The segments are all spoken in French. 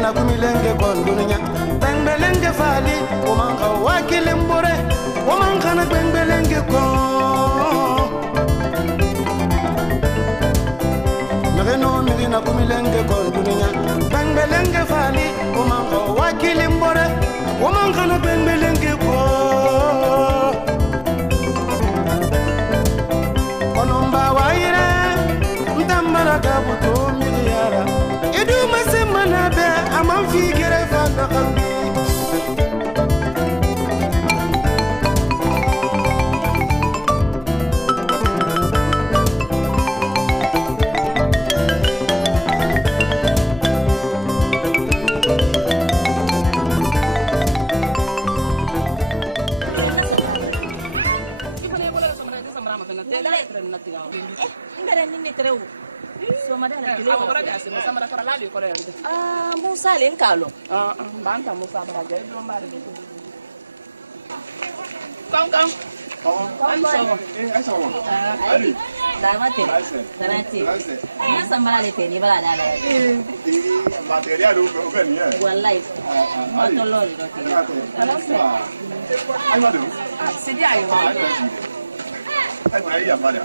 migina kumilenge kondunya bengbelenge fali woman ka wakilimbore woman kana bengbelenge kon migino migina kumilenge kondunya bengbelenge fali woman ka wakilimbore woman kana bengbelenge kon onomba waira ndamara gabuto migiyara idu masemana be aman figere fanda kalbi Musa len kalo. Banta Musa baraja do mari. Kong. Ali. Damate. Sanati. Ya sambara le teni bala dala. Material do ben ya. Wallahi. Matolo do. Ai madu. Sidi ayo. Ai mai ya pada.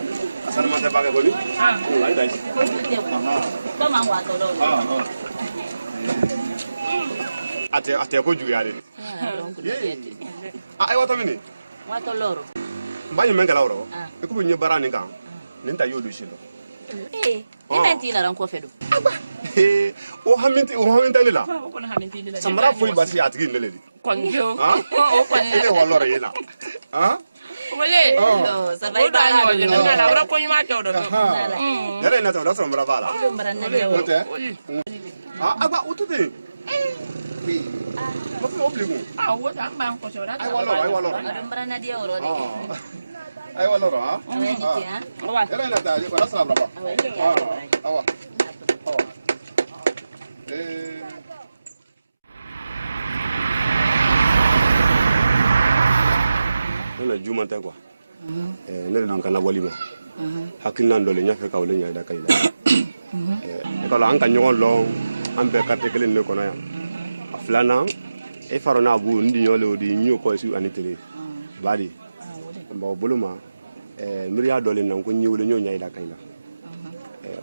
Asal mata bagai boli. Lai dai. Toma wa tolo. Ate ko juya le. Ai wato mini. Wato loro. Mbayi mengala woro. Ko bu nyi barani kan. Nin ta yodo shilo. Ina tina ran ko fedo. O haminti la. Ko na haminti la. Samara foi basi atigi ndele di. Konjo. O kon. Ile waloro yena. Ha? Wale. So vai ba na na ora ko yuma to do. Yare na to da samara bala. Ote. Agba ututi. Mo obligo. Wo ta ba ko so da. Ai waloro. Adembra na dia oro. Ai waloro ha. Wa. Yare na ta je ko da samara ba. Awa. Ne juma ta kwa ne nan kana walima hakina ndole nya fe ka wole nya da kai da ko la an ka nyon lo an be carte kelen ne kono ya aflana e farona bu ndi nyole odi nyu ko su ani tele badi mba boluma miriya dole nan ko nyiwle nyo nya da kai da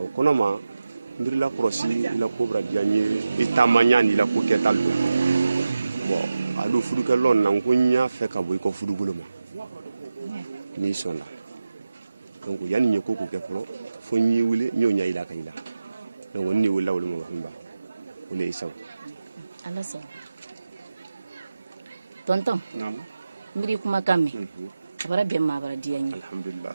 o kono ma ndiri la prosi la cobra dianye itamanya ni la ko ketal bon adu fudu ke lon nan ko nya fe ka boy ko fudu boluma ni sonda donc yani nye ko ke folo fo nyi wule nyo nya ida kayida donc ni wula wala mo himba wala isaw ala so tonton nam mbiri kuma kame abara be ma bara diyanyi alhamdulillah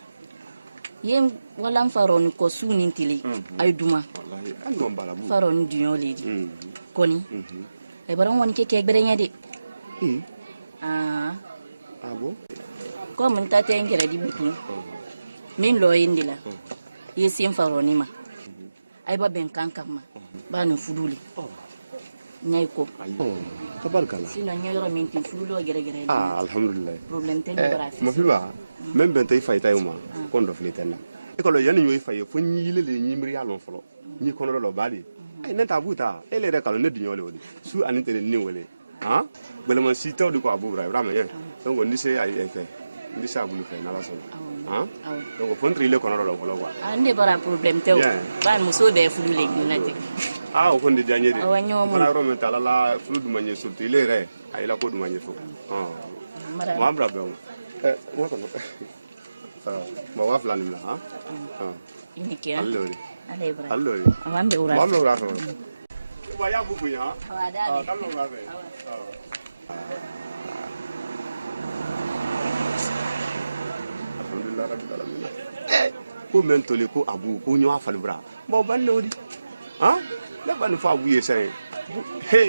yem wala faroni ko suni tili ay duma wallahi an mo bala bu faroni dunyo ledi koni ay bara woni ke bere nyade abo ko mun ta tengere di bitu min lo yindila yesim faroni ma ay ba ben kankam ma ba no fuduli nyay ko tabarkala sino nyoro min ti fudulo gere alhamdulillah problem ten bara mo fi ba même ben tay fay tayuma kon do flitena e ko lo yani nyoy fay fo nyile le nyimri yalon folo nyi kono lo bali ay nenta buta ele de kala ne dinyo le wodi su anite ni wole ha belema sito di ko abubra vraiment yen donc on dit ay fait ndi sa bulu fe na la so ha donc fon trile kono lo folo wa ande bara problem tew ba muso be fudule nati o kon di janye de awanyo na ro men tala la fulu du manye so tile re ay la ko du manye fo mo ambra be wo ko mo wa flani la ha ini kia allora allora amambe ura allora ba ya bubu ya dale allora alhamdulillah rabbil alamin ko men tole ko abu ko nyo afal bra bo balle odi ha le ban fa buye sai he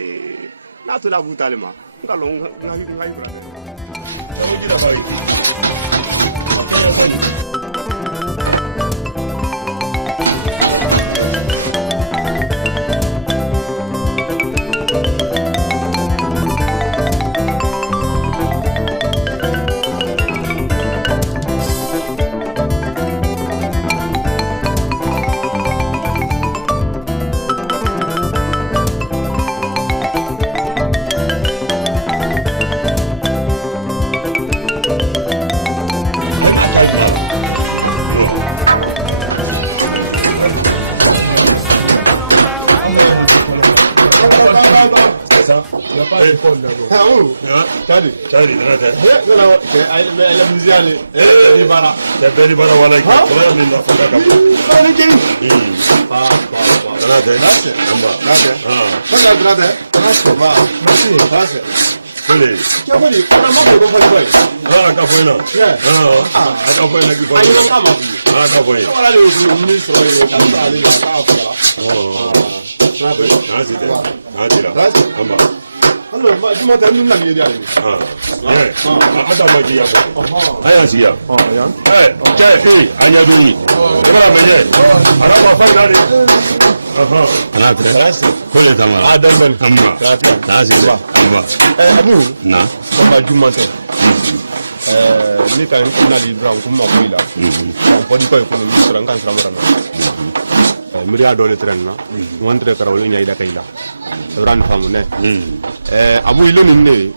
na to la bu talima ngalo ngai bra Cari, non è te. La musiale. Di bara. Di bara wala. Wala min na fada ka. Non è te. Grazie. Cosa grande? Grazie. Va. Grazie. Quindi. Che vuoi? Una moto con poi. Ah, capo no. Capo no che poi. Capo. Ora devo un ministro di Italia, allora, ma ci metto in una linea di Miriya dole tren na wontre karawle nyay da kayla ran famu ne abu ilu ni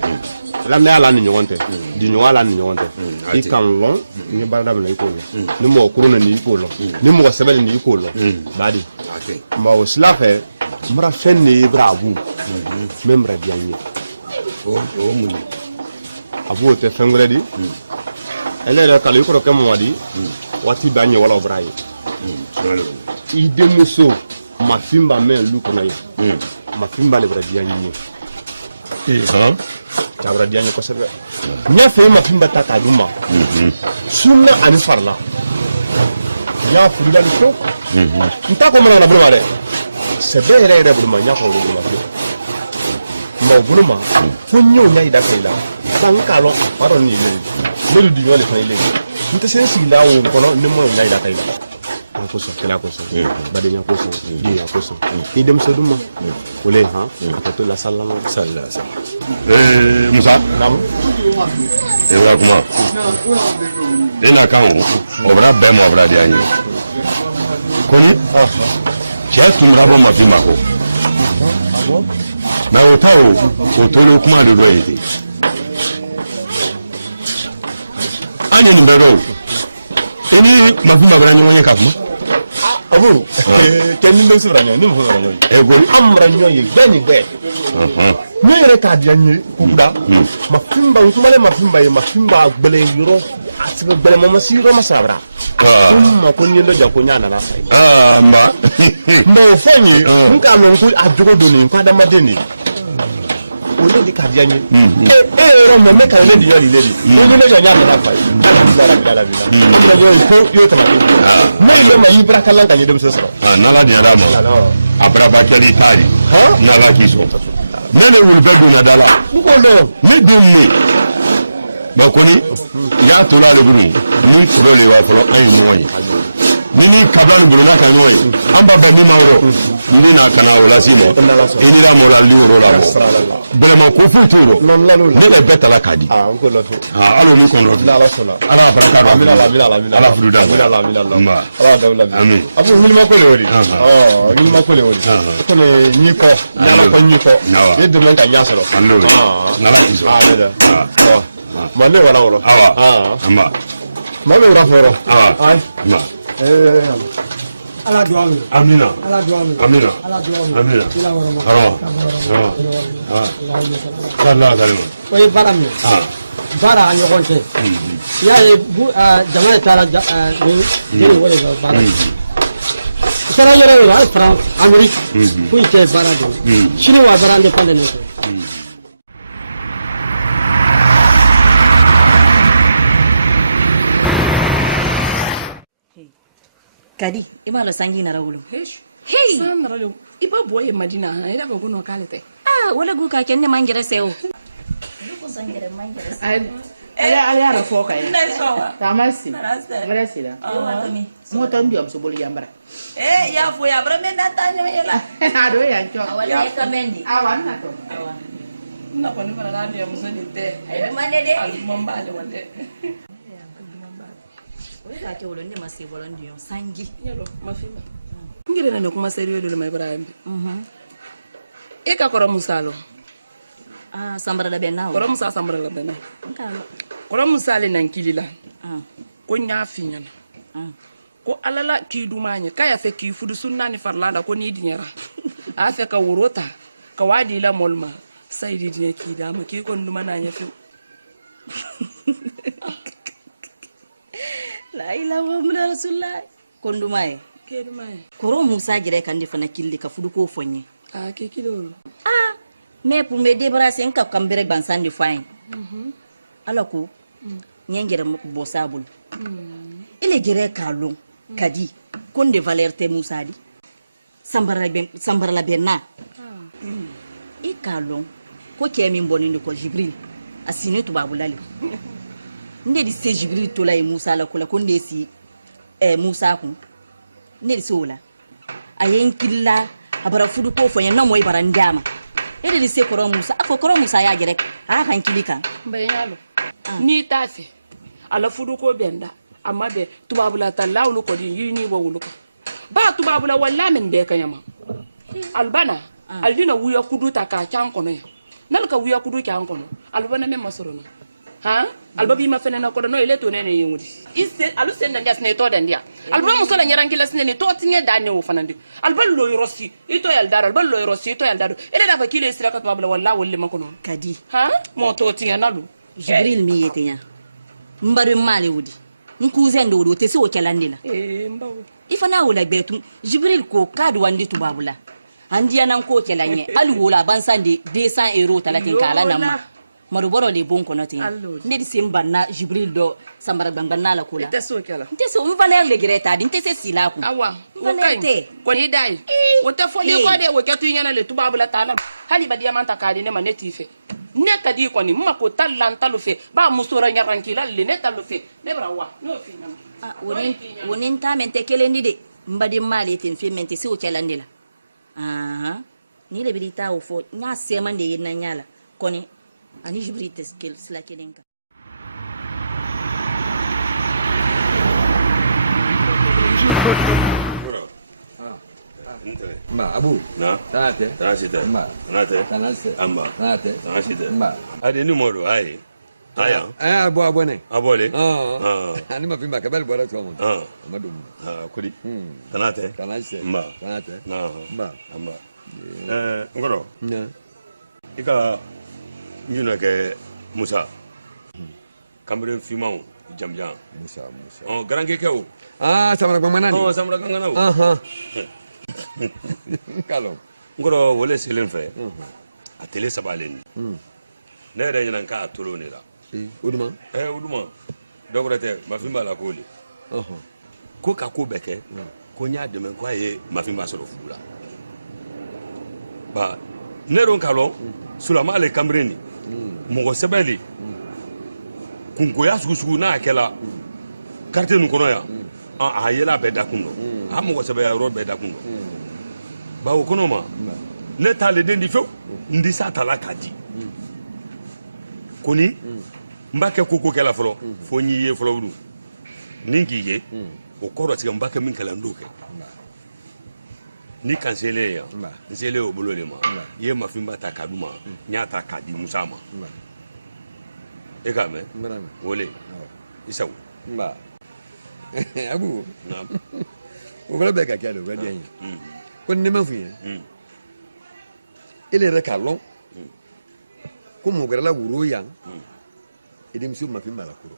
la me ala ni nyonte di nyala ni nyonte i kan lon ni barada me ko ni mo kuru ni ko lo ni mo sebel ni ko lo badi ma o slafe mara fen ni brabu même ra bianye o mu abu te fengre di ele la kala ko ko mo wadi wati banye wala brayi idemuso mafimba men luko na yo mafimba le bradiani ni ta bradiani ko sebe nya fe mafimba taka duma sunna ani farla ya fulida ko nta ko mara na brware sebe re burma nya ko burma ma burma kunyo nya ida kaila sankalo paro ni le du nyole fa ile nta sensi lawo kono ni mo nya ida kaila koso kila koso badenya koso dia koso idem seduma boleh ha atau la sallallahu alaihi wasallam Musa nam ewa kuma ina kan obra be mo obra dia ni koni chef tumrabo mafima ko na otao otoro kuma do doiti ani mbero ini mafima brani mwenye kafu Abu, kemi ndo suranya ni mo suranya. Ego amranyo ye gani be. Ni reka dianye kuda. Mafimba usumale mafimba gbele yoro asibe gbele mama siro masabra. Ma ko nyendo ja ko nyana na sai. Mba. Ndo fenyi nka lo ko ajogo doni nka da madeni. Ole di kadianye. No me ka ndi yali ledi. Mo ni le nyama na fai. Ala bila. Yo ko yo tama. Mo ile na ibra kala ka yedem sesro. Nala di ala mo. Abra ba keli tari. Nala kiso. Nene wul bego na dala. Ko do. Ni dummi. Ba ko ni ya to la de gumi. Ni ko le wa to ay ni woni. Ni kaban bulma kan yoy amba ba mu mawro ni na kana wala sibo ini la moral li ro la mo bele ma ko futuro ni le beta la kadi ko lo to alo ni ko ro la la sola ala baraka ala furuda ala dawla amin abu ni ma ko le wori ni ma ko le wori ko le ni ko na ko ni ko ni dum la ka yasoro na la iso ma le wala woro ama ma le wora foro ma ala duwa amina ala duwa amina amina la la oye bara mi bara an ɲɔgɔn cɛ ya ye jamana taara ni wale bara sara yɛrɛ yɛrɛ hali France Amérique foyi tɛ bara dɔn Chine wa bara indépendant Kadi, ima la sangi na rawulu. Hey, san na rawulu. Iba boye Madina, ida ko kuno kalete. Wala gu ka kenne mangira sew. Ko sangira mangira. Ala ra foka ya. Tamasi. Wala sila. Mo tambi am so boli yambara. Ya fo ya bra men data nya yela. Ado ya ncho. Wala ya kamendi. Awan na to. Awan. Na ko ni bara radio am so ni te. Ay mane de. Al mamba de wande. Ka te wolo ne masi volandi yo sangi yelo mafima ngire na kuma serio de mai Ibrahim e ka koro musalo sambara da benna koro musa sambara la benna koro musale nan kilila ko nya finyana ko alala ki dumanye kaya fe ki fudu sunna ni farlanda ko ni dinyara a fe ka worota ka wadi la molma Sayidi ne ki da mu ki kon duma na nyafi la ilaha muhammadu rasulullah kondumaye ke dumaye koro musa gire kan defana killi ka fudu ko fonye ke kilo me pour me débarrasser en kambere bansande fain ala ko nyengere bo sabul ile gire kalon kadi kon de valeur te musa di sambara la benna e kalon ko kemi mboni ko jibril asine to babulali nde di se jibril to la musa la kula kon de si musa kun ne di sola ayen killa abara fudu ko fonya na moy barandama ede di se koro musa afo koro musa ya gere kan kilika bayalo ni tafi ala fudu ko benda amma de tubabula tallawlu ko di yini bo wuluko ba tubabula walla men be kanyama albana aldina wuya kudu ta ka chan kono nal ka wuya kudu chan kono albana men masorono albabi ma fene na ko no ile to ne ne yimudi iste alu sen ndia sne to dandia alba mo sola nyaran kila sne ne to tinye dane wo fanande albal lo yorosi ito yal daro albal lo yorosi ito yal daro ile da fa kile isra ka to abla walla wolle makono kadi mo to tinye nalu jibril mi yetenya mbari mali wudi nkuzendo wudi te so kelandila mbawo ifana wala betu jibril ko kadu wandi tubabula andiya nan ko kelanye alu wala bansande 200 euros talatin kala namma maruboro le bon kono tin ne di simbanna jibril do sambara banbanna la kula te so valeur le greta din te se sila ku awa wakay ko ni dai wonta foli ko de wo ketu nyana le tubabula tala hali badiya manta kadi ne maneti fe ne kadi ko ni mako tallan talu fe ba musura nyaranki le ne talu fe ne brawa no fi nam wonin ta mente kelendi de mbadi mali tin fi mente si o kelandila ni le bilita o fo nya sema de yina nyala koni ani jibril teskel sila kelenka Ma abu na tanate ma tanate amba tanate ma ade ni modo ai aya abo abone abole ani ma fimba kabel bora to mo amadum kudi tanate ma tanate na ma amba ngoro na ika njuna ke musa kamre fimao jamjam musa garange ke o samara gmanani samara gangana o kalo ngoro wole selen fe a tele sabalen ne re nyana ka atolo ne la uduma dogorete mafimba la koli ko ka ko beke ko nya de men ko ye mafimba soro fula ba ne ron kalo sulama le kamreni mugo sebeli kungoya sugu na akela carte nu kono ya a yela be dakundo mugo sebaya ro be dakundo ba o kono ma ne ta le dendi fo ndi sata la kadi koni mbake koko kala folo fo nyi ye folo du ninki ye o koro ti mbake min kala ndoke ni kansele ya nzele o bolole ma ye mafimba ta kaduma nyata kadi musama e ka me wole isaw ba abu na o vela be ka kalo ga dianya ko ne ma fuye ele re kalon ko mo gara la wuro yang edim su mafimba la kuro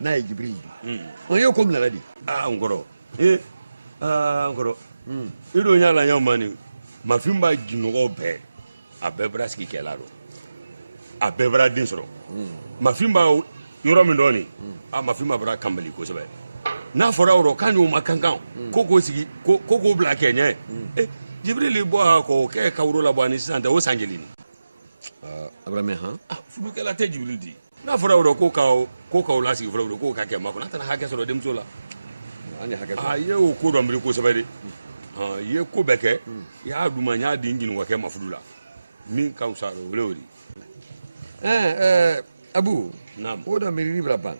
na e jibril on yo ko mla la di ngoro ngoro ido nyala nyamani mafimba jinogo be abebra ski kelaro abebra dinsoro mafimba yoro mi doni mafimba bra kambali ko sebe na fora oro kanyo makankan koko sigi koko black enye jibril bo ko ke kawro la bani santa o sangelini abrame fudu kala te jibril di na fora oro ko ka la sigi fora oro ko ka ke makona tan ha ke soro dem sola ani ha ke ye o ko do mbiri ko sebe ye ko beke ya duma nya di ngin wa ke mafudula min ka usaro wori abu nam o da meri libra ban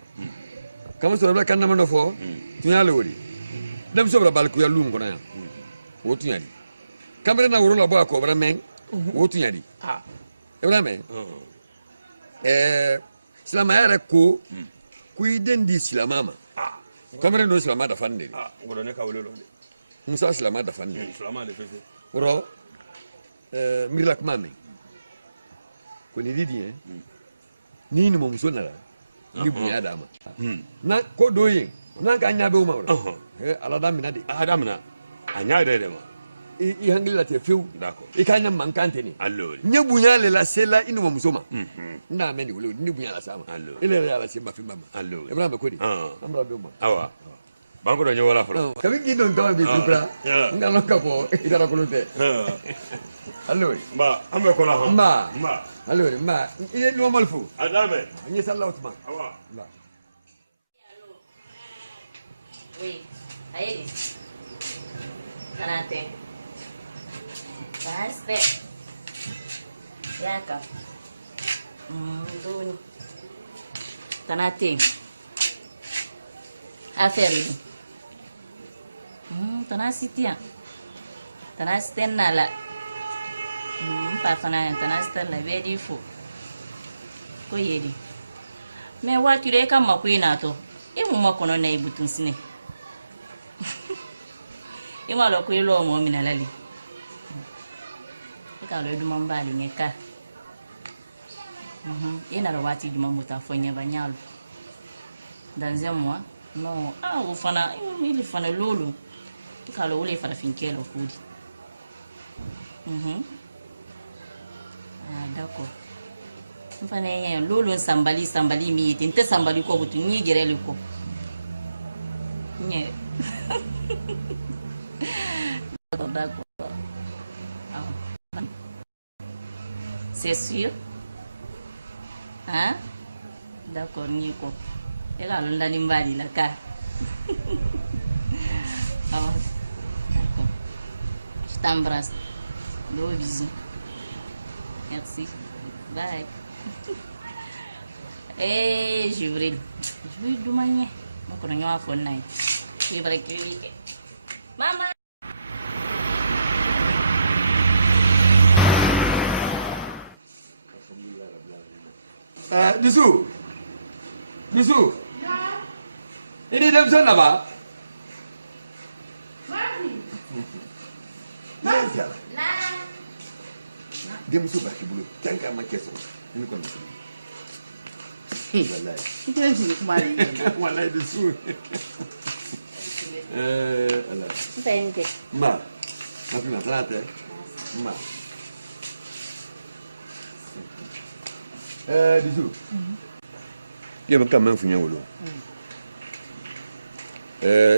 kama so bla kan namano fo tunyale wori dem so bla bal ku ya lum ko na o tunyali kamera na woro la bo ko bra men o tunyali ibrahim silama yare ko ku idendi silama ma kamera no silama da fande ngoro ne ka wolelo musa silama da fande silama de fefe oro mirak mame ko ni didi ni mo muso nara ni bunya dama na ko do yin na ka nya be o ma ala da mina de adamna anya de ma i hangila te feu d'accord i ka nya mankante ni allo nya bunya le la sela inu mo muso ma na me ni wole ni bunya la sama allo ile ya la simba fimba allo ibrahim ko di amra do ma awa banko do nyola folo kabi ki don tawa bi supra ngalo ka ko idara ko lunte allo ba ambe ko la ha ma ma allo ma ile no malfu adame ni sallahu tuma awa Oui, ahí. Adelante. Basta. Ya acá. Duni. Tanate. Aferi. Tanasitia. Tanastena la. Pafana tanastena very full. Ko yedi. Me watire kama kuina to. Imu makono na ibutunsine. Ima lo ko ilo mo mi na lali ka lo du mambali ngeka ina lo wati du mamuta fonya banyalo dans un mois no ufana ili fana lulu ka lo ule fara finkelo kudi d'accord mfana yeye lulu sambali mi tinte sambali ko butu ni gerele ko nye d'accord. C'est sûr? Hein? D'accord, Nico. Et là, on a l'imbalé la carte. D'accord. Je t'embrasse. Gros bisous. Merci. Bye. Eh, Jibril. Je vais demander. Donc, on a un phone. Je vais écrire. Maman. Disu. Ini dalam sana ba? Mami. Dia musuh baki bulu. Jangan makan so. Ini kan musuh. Wallahi. Itu sih kemarin. Wallahi Disu. Allah. Thank you. Ma. Tapi nak sangat Ma. Disu. Dia bukan manfunya wulu.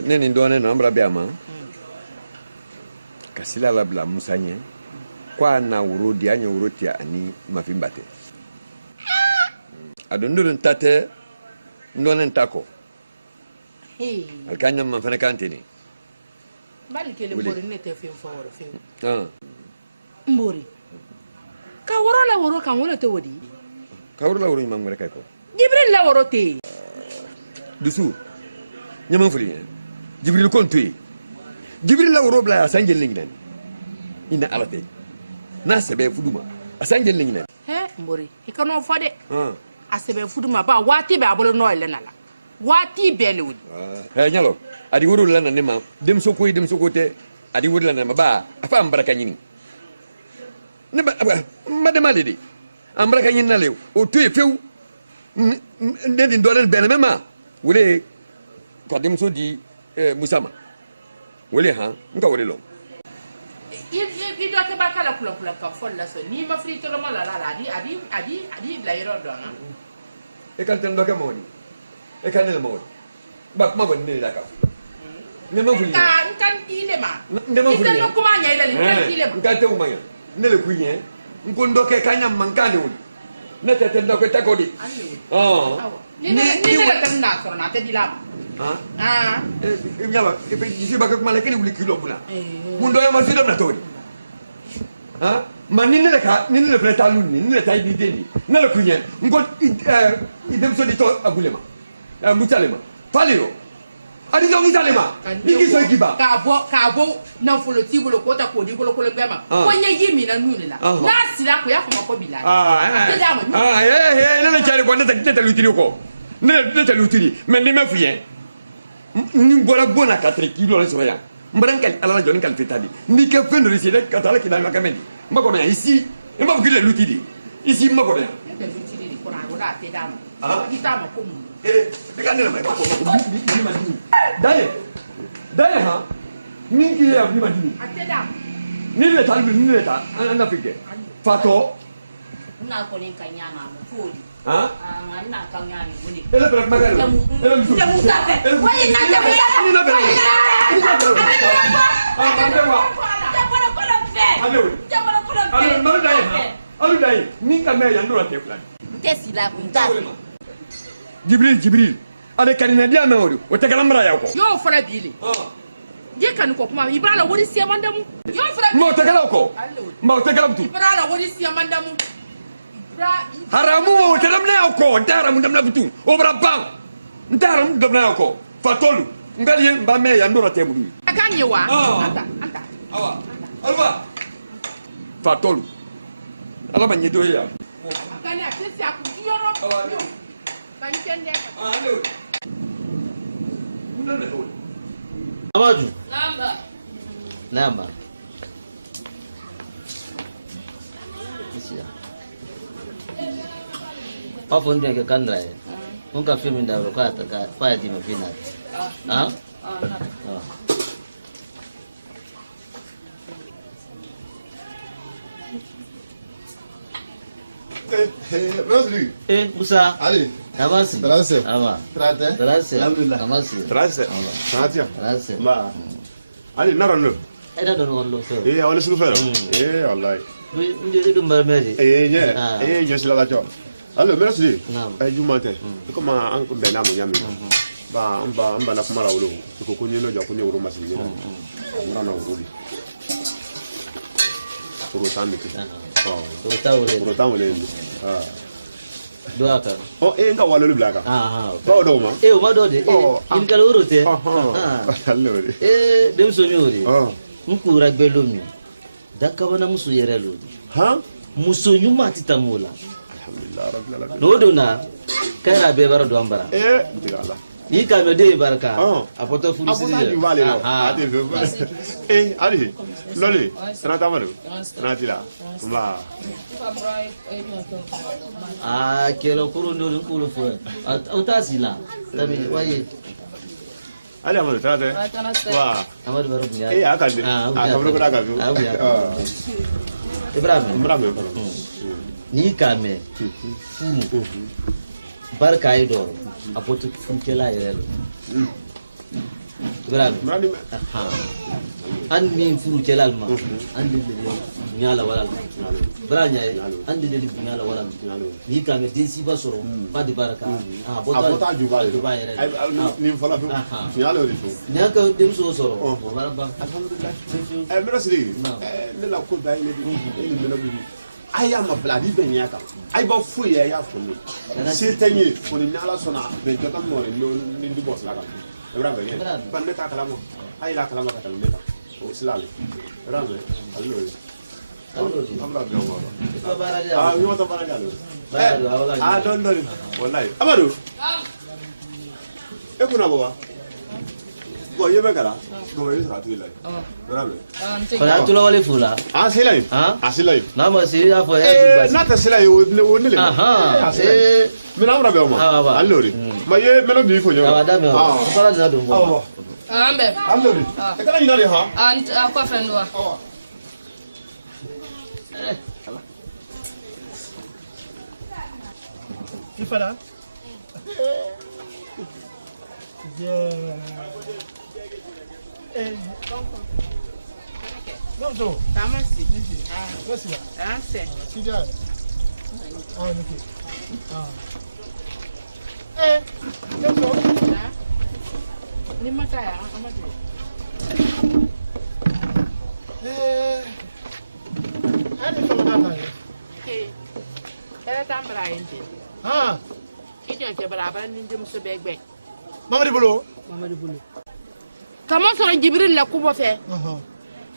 Neni ndone na ambra biama. Kasila la bla musanye. Kwa na urudi anya uroti ani mafimbate. Adonduru ntate ndone ntako. Alkanya mfana kantini. Bali kele mbori nete fin fawro fin. Mbori. Ka woro la woro kan wolo to wodi. Ka woro la woro imam ngare kay ko. Jibril la woro te. Dusu. Nyama fuli. Jibril kontu. Jibril la woro bla sangel lingnan. Ina alate. Na sebe fuduma. Asangel lingnan. Mbori. Ikano fade. Asebe fuduma ba wati be abolo no ele nala. Wati be le wodi. Nyalo. Adi woro la na nema. Dem sokote. Adi woro la na ba. Afa ambaraka nyini. Neba madama dede. Ambaraka nyini na lew. O tu e few. Ndedi ndole bele mema. Wole kwa dem so di musama. Wole ha. Nka wole lo. Il doit te battre la couleur comme folle là. Ni ma frite le mal là. Adi la yero dona. E kan tan doka mawni. E kan le mawni. Ba ma bon ni la ka. Ne ma fuli. Kan tile ma. Ne ma fuli. Kan ko ma nya ila ni kan tile ma. Nka te umanya. Ne le kuyen. Nko ndoke kanya mankane woni. Ne te te ndoke takodi. Ni le tan na so na te dilama. Nyaba, isi baka kumala kini wuli kilo mula. Mundo ya masida na tori. Ma nini le preta luni, nini le tai dideni. Nala kunye, ngo idem so dito agulema. Mutalema. Faliro. Adi do mutalema. Niki so ikiba. Ka bo na folo ti bolo kota ko di bolo ko le bema. Ko nya yimi na nuni la. Na sira ko ya ko mako bila. Nele chari ko nete lutiri ko. Nete lutiri, mais ni me fuyen. Ni bora bona 4 kilos le soya. Mbranka ala joni kan fitadi. Ni ke fen riside katala kidal makamendi. Mbako me ici, e mbako kile lutidi. isi mako de dai ha min ki ya bi madini ni le ta anda fike fato na ko ni kanya ma ko di na kanya ni muni ele bra magari ele mi jamu sabe wai na jamu ya ni na bra alu dai min ka me ya ndura te plan tesi la kunta jibril ale kanina dia me wori o te kala mara ya ko yo fara bili je kan ko kuma ibala wori siya mandamu yo fara mo te kala ko mo te kala tu ibala wori siya mandamu haramu o te lamna ko ndara mu ndamna butu o bra bang ndara mu ndamna ko fatolu ngali mba me ya ndura te mu akanye wa anta awa alwa fatolu ala banyedo ya akanye sisi akuyoro awa Bantende. Amadu. Namba. Hapo ndio ngekanda yeye. Munga film ndio kwa ataka fire team final. Rosli. Musa. Ali. Namasi. Trase. Ama. Trase. Alhamdulillah. Namasi. Trase. Trase. Trase. Ba. Ali naranno. Eda don wallo so. Wala sulu fera. Wallahi. Ndi dum ba meri. Je suis là la job. Alors merci. Naam. Jumate. Comment an ko be na mo nyami. Ba amba na kuma rawlo. Ko ko nyelo ja ko nyoro masin ni. Murana wuri. Ko tamiti. Ko tawle. Doaka. Nga walo blaka. Ba do ma. Ma do de. In kala urote. Allora. Dem so mi ori. Mukura belomi. Daka bana musu yerelo. Musu nyuma titamula. Alhamdulillah rabbil alamin. Do na kara be bara do ambara. Digala. Yi ka me de barka. Apoto furu sidi. Apoto vale no. Ate do. Ali. Loli. Sanata maro. Sanatila. Tumba. Kelo kuru ndo nkulu fo. Utasila. Tabi waye. Ali amado trate. Wa. Amado baro bunya. Akande. Akabro kuna kazu. Ibrahim. Ni kame. Fumu. Barka ido. Apoto funkela yerelo. Ibrahim. Andi furu kelal ma andi nyala wala branya andi de nyala wala ni ka me desi ba soro ba di baraka bota juba ni fala nyala ri ni ka dem so soro wala ba alhamdulillah merci ne la ko ba ile ni me no bi aya ma bla di ben yaka ay ba fu ya fu ni se tanyi ko ni nyala sona be jota mo ni ndi boss la ka Ibrahim ban ne ka kala mo ay la kala ma ka tan Islam. Rambe. Allora. Amra biyo wala. Yo to para galo. Don don. Wallahi. Amadu. E kuna baba. Ko yebe kala. Ko yebe sa tu lai. Rambe. Para tu lo wale fula. Silai. Silai. Na ma siri afo ya. Na ta silai o ni le. Mina amra biyo ma. Allora. Ma ye meno bi fo yo. Da me. Para da do. Ambe. Allora. E kana ina le ha. Kwa fenwa. Ifada. Non so. Tamasi. Wasi. Anse. Sida. Niki. Niko. Ni mata ya amade. Ani kama nana. Tambra inde. Kijon ke baraba ni ndum so begbe. Mamadi Bulo. Kama soro Jibril la kubo fe.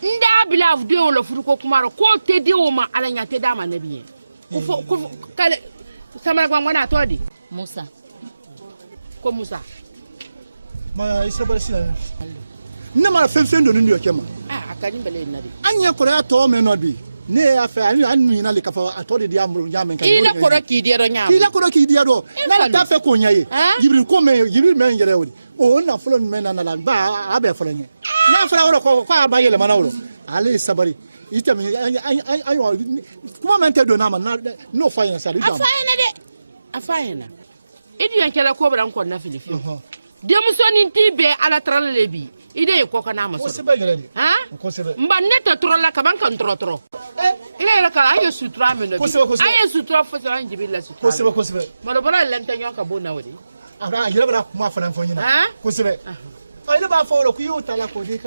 Nda bila de wala furu ko kumaro ko te de o ma ala nya te da ma nabiye. Ko kale samara kwa ngwana to di Musa. Ko Musa. Ma isa barisi na ma fenfen do ni yo kema. Akani bele na di. Anya ko ya to me no di. ne ya fa an nu ina le ka fa atode di amru nyamen ka ila koro ki di ro nyam ila koro ki di do na ta fe ko nyaye jibril ko me jibril men yere wodi o na fulo men na la ba abe fulo nye na fara woro ko ba yele mana woro ale sabari ita mi ay kuma men te do na ma no fa yin sa di jam afayena idi yan kala ko bran ko na filifi de muso ni tibe ala tralale bi ide ko kana maso ko sebe gele di ha ko sebe mba neta trolla ka ban kan tro ile la kala ayo sutra me no ayo sutra fo sa njibi la sutra ko sebe malo bala lenta nyoka bona wodi ara yele bra kuma fa nan fo nyina ko sebe ay le ba fo ro ku yu tala ko di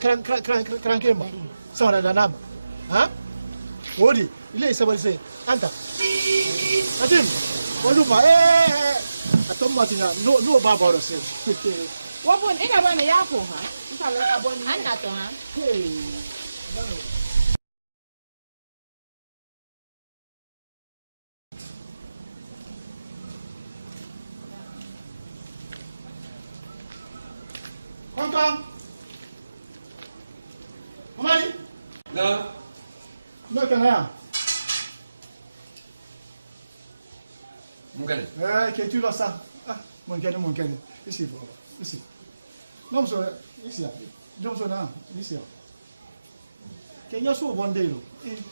kran kemba so na dana ha wodi ile sabari se anta atim waluma atomma tinya no ba ba ro se wabon ina bana yako ha ntalo aboni anna to ha Konta Omari no kana Mungkin. que tu l'as ça. Ah, mon gars. Ici. Non, so, ici. Non, so, non, ici. Kenya so one day. Ici.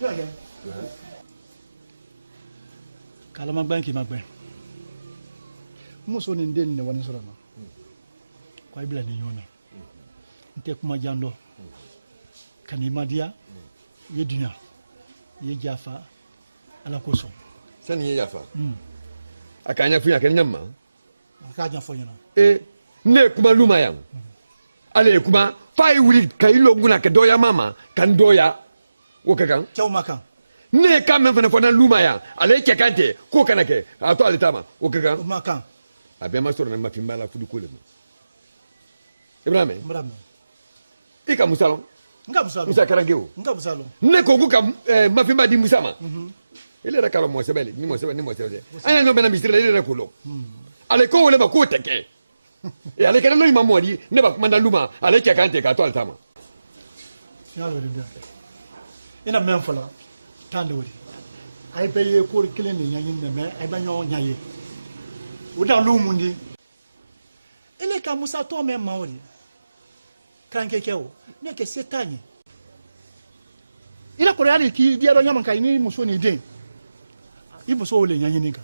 Bien. Kala magbanki magban. Muso ni ndeni ne wani sura na. Kwa ibla ni yona. Nte kuma jando. Kanimadia yedina ye jafa ala koso sani ye jafa akanya funya kan nyamma akanya funya ne kuma luma yang ale kuma fai wuri kai longuna ka doya mama kan doya wo kakan chaw makan ne kam men fana fana luma yang ale ke kante ko kana ke ato ale tama wo kakan makan abe ma soro na mafimbala fudu ko le Ibrahim ika musalo Musa Karangeo. Ne kogu ka mafimba di Musa ma. Ile ra kala mo sebele, ni mo sebele. Aya no bena misira ile ra kulo. Ale ko wole ba ko teke. E ale kana no imamu adi ne ba manda luma, ale ke kante ka to altama. Ya lo dia. Ina men fola tande wodi. Ay beye ko kile ni nyanyin ne me ay ba nyo nyaye. O da lu mundi. Ile ka Musa to me ma wodi. Kan kekeo. Ne ke setani ila ko yali ki diaro nyama kai ni muso ni den i muso wole nyanyi ninka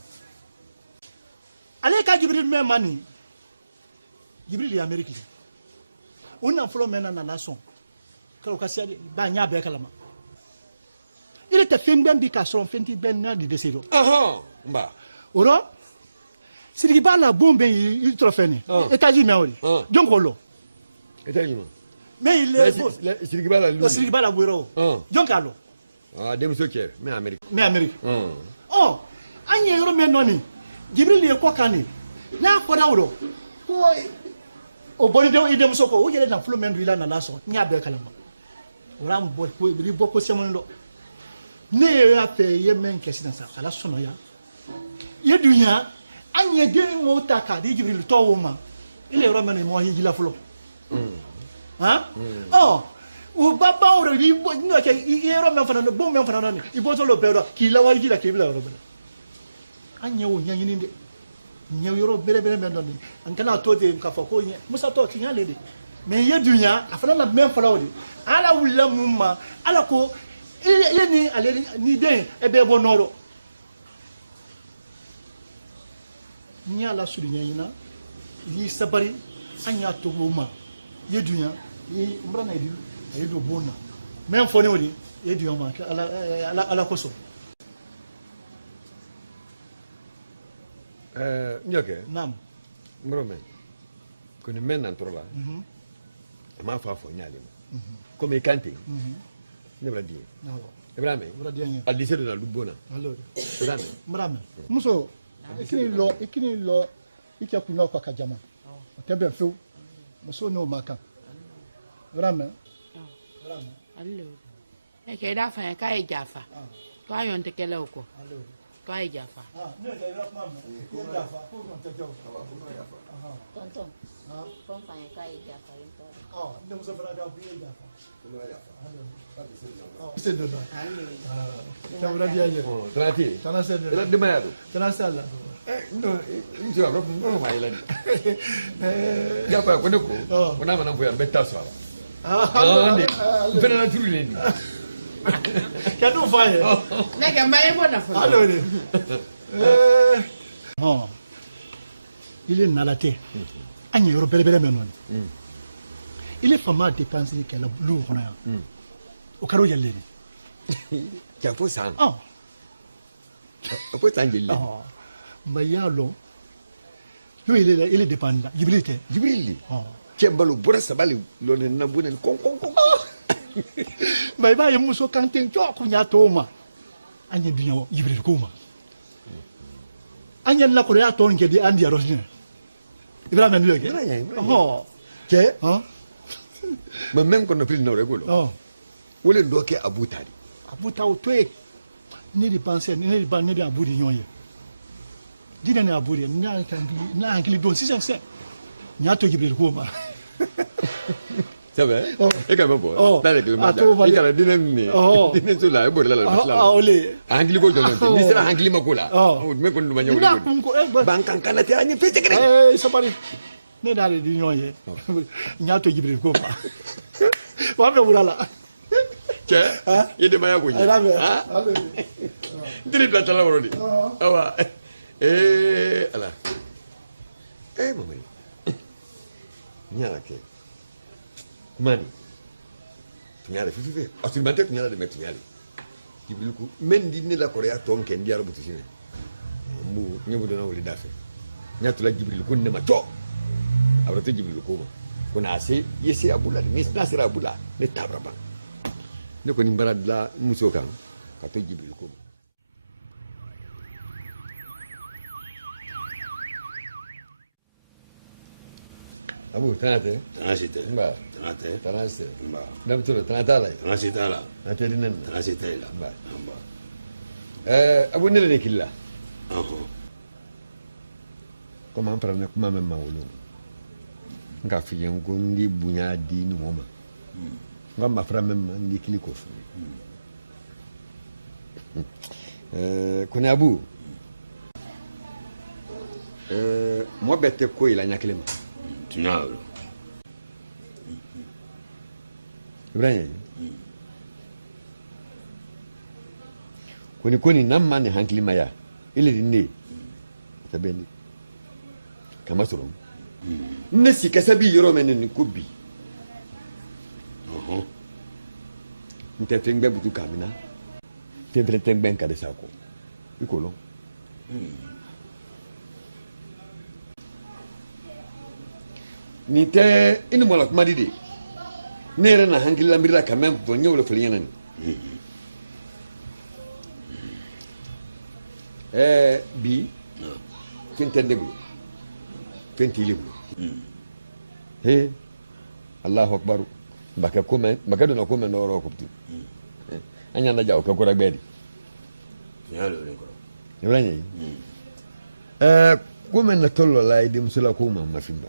ale ka jibril me mani jibril ya ameriki una flo mena na lason ka ka sia ba nya be kala ma ile te fengben bi ka son fenti ben na di desiro mba oro sidi ba la bombe il trofeni États-Unis meori jonko lo États-Unis mais il est beau. Sirigibala Bureau. John Carlo. Ah, dem soker, mais Amérique. Oh, anye yoro men noni. Jibril ye ko kani. Na ko dawro. Ko o boni de idem soko o yele na flo men ila na laso. Nya be kala. Ora mbo ko bi boko semondo. Ne ya pe ye men kesina sa kala sono ya. Ye dunya anye de mo taka di Jibril to wo ma. Ile yoro men mo hijila flo. Oh, o baba ora di no ke iro men fana bo men fana ni ibo to lo bedo ki la waji la ke bila ro bela anya wo nya nyini de nya yoro bere men don ni an kana to de ka fa ko nya musa to ti nya le de me ye dunya afana la men fala wodi ala wulla mumma ala ko ile ni ale ni de e be bo noro nya la suri nya yina yi sabari anya to ma ye dunya yi umrana yi do bona men fone woni ye dunya ma ala koso nyoke nam mrome kuni men nan trola ma fa fo nyale comme kante ne bra di Ibrahim al lycée de la Lubona alors Ibrahim muso ikini lo ike kuno kwa kajama tebe fu muso no maka Ibrahim allo e ke da fa ka e jafa to ayon te kele oko to ay jafa ne ke Ibrahim jafa tonton fɛn fɛn ye k'a ye jafa ye tɔɔrɔ ne muso fana ka f'i ye jafa tana denbaya don tana se la muso a ko n ma yɛlɛ de jafa ko ne ko n'a mana fɔ yan n bɛ taa sɔrɔ a la n fana na turu ne nin ka t'o f'a ye ne ka ma ye bɔ nafa alo de il est nalate an ye yɔrɔ bɛrɛbɛrɛ mɛn nɔ il est fama dépense kɛlɛ bulu kɔnɔ yan o kɛra o yɛlɛ de cɛ fo san ɔ fo san jeli le mɛ y'a lɔn y'o il dépend Jibril tɛ Jibril cɛ balo bɔra saba le lɔnɛ na bo nani kɔn mɛ i b'a ye muso kan ten jɔ kun y'a to o ma an ye biɲɛ Jibril ko ma an ye lakɔrɔ y'a tɔ kɛ di an di yɔrɔ sinɛ i b'a mɛn n'o kɛ cɛ mɛ même kɔnɔ pili nɔrɔ e ko lɔ wele dɔ kɛ Abu Tali Abu ta o to ye ne de pensais ne de Abu de ɲɔgɔn ye dinɛ ni Abu de n'a hakili dɔn sisan n y'a to Jibril ko ma sɛbɛ e ka mɛ bɔ n'ale kelen ma ja i kana dinɛ min ye dinɛ so la e bɔra la a hakili ko jɔn tɛ n'i sera hakili ma ko la mɛ kɔni duma ɲɛ wele ban kan kana tɛ an ye fɛn sɛgɛrɛ sabari ne n'ale di ɲɔgɔn ye n y'a to Jibril ko ma wa an bɛ wula la cɛ i denbaya ko ɲɛ n tiri bila tala wɔrɔ de awa ala mama n y'a kɛ mani tunyale fifi asubante tunyale de metunyale Jibril ko men di ne la korea ton ken di arabu tisine mu nyebu dona woli dafe nyatula Jibril ko ne ma to abrata Jibril ko ko na se yesi abula ni nasira abula ne tabraba ne ko ni baradla muso kan ka to Jibril ko abu tanate mba tanase mba namtuna tanatala tanasitala atedinen tanasitela mba abu nele ne killa comment prendre kuma même mawulu nga fiyen ko ndi bunya di ni moma nga ma fra même ndi kiliko kone abu mo bette ko ila nyakilema tunalo Ibrahim koni nan mani hankili maya ile ne tabeni kama soro ne si kasabi yoro men ni kubi nte tengbe butu kamina tengbe nkade sako ikolo ni te inu mola kuma dide ne yɛrɛ na hankili la miiri la quand même bon n ye wolo fili ɲɛna ni bi fɛn tɛ ne bolo fɛn t'i bolo Allahu akbar mbakɛ donna ko mɛn nɔrɔ ko ti an y'a lajɛ o kɛ kora gbɛ de i b'a ɲɛ ko mɛn natɔ lɔ la i denmuso la ko ma fin ba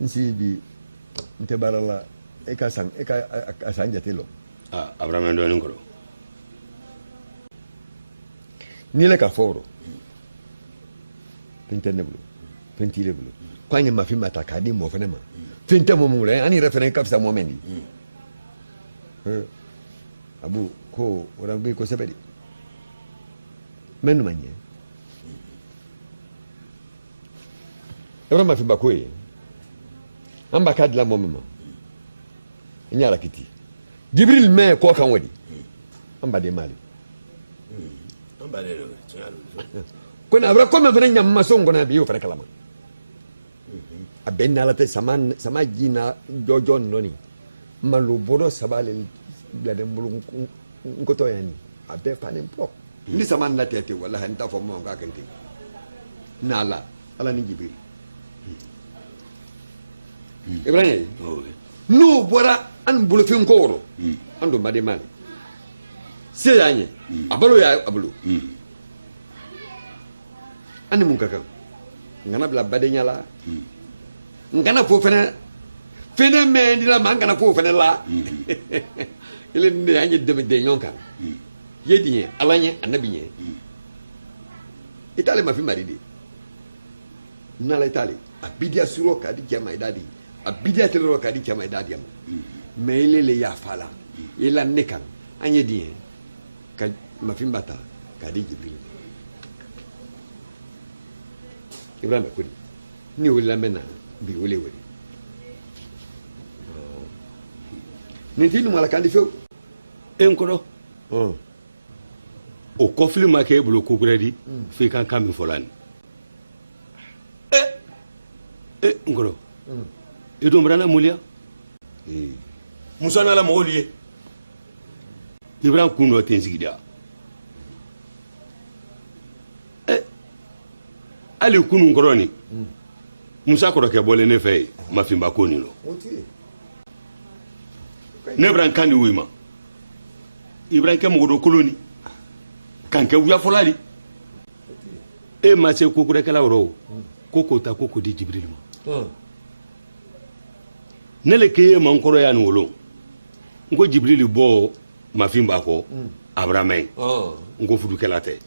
nsi bi nte bara la e ka san jate lɔ abraham dɔɔnin kɔrɔ n'i le ka fɔ o rɔ fɛn tɛ ne bolo fɛn t'i le bolo ko an ye mafin ma ta k'a di mɔ fɛnɛ ma fɛn tɛ mɔ mun bolo an yɛrɛ fɛnɛ ka fisa mɔ mɛn di abu ko o la bi kosɛbɛ de mɛ nin ma ɲɛ yɔrɔ mafin ba ko ye an b'a k'a dilan mɔ min ma n y'a la kiti Jibril mɛ kɔ kan wadi an ba de mali ko na abra ko me fana nyamma so ngona bi yo fana kalama a benna la te sama jina jojo noni malu bodo sabale la dem bulu ngoto yani a be fane po ni sama na tete wala han ta fo mo ga kenti na ala ni Jibril Ibrahim no bora an bulu fin koro ando made mali se y'a ɲɛ a balo y'a bolo an ni mun ka kan n kana bila badenya la n kana fo fɛnɛ fɛnɛ mɛn dila ma n kana fo fɛnɛ la ele ne an ye dɛmɛ den ɲɔgɔn kan ye di ɲɛ ala ɲɛ anabi ɲɛ i t'ale ma fi mari de n'ala i t'ale a bidiya suro ka di cɛ ma i da di a bidiya tɛlɛrɔ ka di cɛ ma i da di ma mɛ ele le yafa la i la ne kan an ye di ɲɛ ka mafin ba ta k'a di Jibril Ibrahima ko ni wulila n bɛ na bi wele nin t'i numala kan di fewu n kɔrɔ o kɔfili ma kɛ e bolo ko wɛrɛ di f'i ka kan min fɔla nin n kɔrɔ i dun bɛrɛ na muliya muso n'ala mɔgɔw ye Ibrahima kun dɔ ten sigi da hali kunun kɔrɔ nin Musa kɔrɔkɛ bɔlen ne fɛ ye mafinba ko nin lɔ ne bɛra n kan di wo i ma Ibrahima kɛ mɔgɔ dɔ koloni kan kɛ wuyafɔla di e ma se kokurekɛla yɔrɔ o ko k'o ta ko k'o di Jibril ma ne le k'e ye man kɔrɔ ya nin wolo n ko Jibril bɔ mafin b'a kɔ Abrahama ye n ko fudukɛla tɛ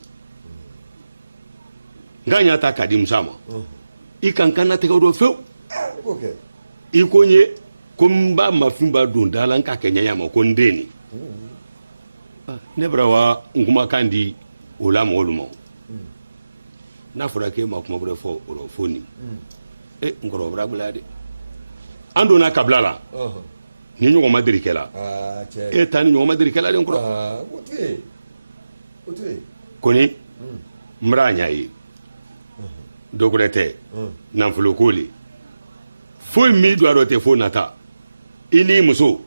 n ka ɲa ta k'a di Musa ma i kan kana tɛgɛ dɔ fewu i ko n ye ko n b'a mafin b'a don da la n k'a kɛ ɲɛɲɛ ma ko n den nin ne bɛra wa n kumakan di o la mɔgɔlu ma n'a fɔra k'e ma kuma wɛrɛ fɔ o la fo nin n kɔrɔbara bila de an donna kabila la ni ɲɔgɔn ma deli kɛla e ta ni ɲɔgɔn ma deli kɛla de n kɔrɔ koni n bɛra ɲa ye dɔgɔrɛ tɛ nafolo ko le foyi min do a dɔ tɛ fo nata i n'i muso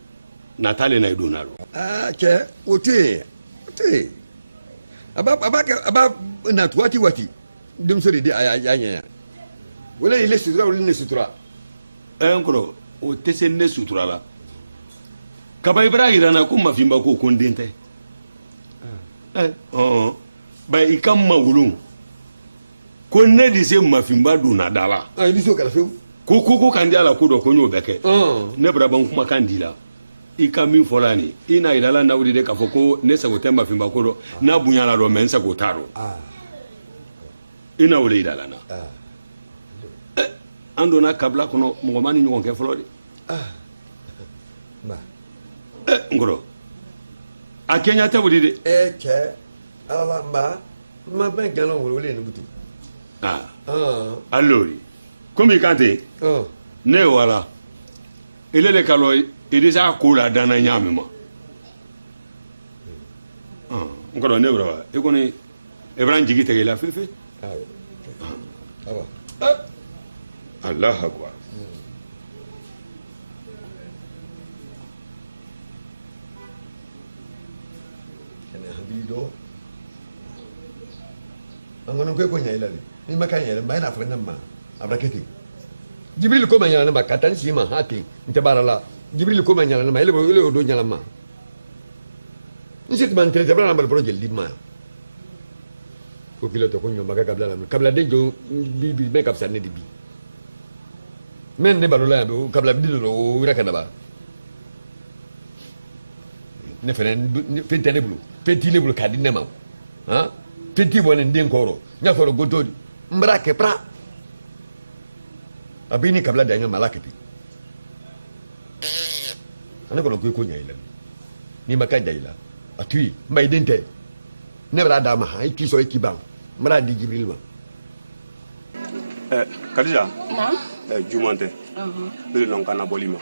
nata le na i donna la cɛ o tɛ yen a b'a natu waati denmuso de di a y'a ɲɛ wala ile sutura wala ne sutura n kɔrɔ o tɛ se ne sutura la kaba i bɛra yira n na ko mafinba ko ko n den tɛ ba i ka ma wolo ko ne de se mafinba donna da la i bɛ s'o kala fewu ko kan di a la ko dɔ ko n y'o bɛɛ kɛ ne bɛra ban kumakan di la i ka min fɔla nin i n'a yirala Dawudi de k'a fɔ ko ne sago tɛ mafinba ko dɔ n'a bonyala dɔ mɛ n sago t'a dɔn i n'a wele yirala na an donna kabila kɔnɔ mɔgɔ ma ni ɲɔgɔn kɛ fɔlɔ de n kɔrɔ a kɛɲɛ tɛ wuli de cɛ ala la ma bɛn gɛlɛn wele ni buti allori komi i kan ten ne ye wala ile le ka lɔ Idrissa ko la danna ɲaami ma n kɔrɔ ne bɛra wa i kɔni i bɛra n jigi tigɛ i la fefe Allahu Akbar an kɔni ko ɲa i la de n'i ma kan yɛrɛ ma i n'a fɔ ne ma a bɛ kɛ ten Jibril ko ma ɲana ne ma ka taa n si ma ha ten n tɛ baara la Jibril ko ma ɲana ne ma ele y'o don ɲana ma n si tuma n tɛrɛ jamana na bali fɔlɔ jeli di ma ko kilo tɛ ko ɲɔnba kɛ kabila la kabila den jɔ bi bɛɛ ka fisa ne de bi mɛ ne balola yan o kabila bi dɔ o yɛrɛ ka daba ne fɛnɛ fɛn tɛ ne bolo fɛn t'i ne bolo k'a di ne ma fɛn t'i bɔ nin den kɔrɔ n y'a fɔ goto n bɛra kɛ pra a b'i ni kabila da n ka mala kɛ ten ne kɔnɔ ko i ko ɲa i la n'i ma kan ja i la a to yen n ba i den tɛ ne bɛra d'a ma i t'i sɔn i t'i ban n bɛra di Jibril ma Kadija juman tɛ ne de nɔn kana bɔli ma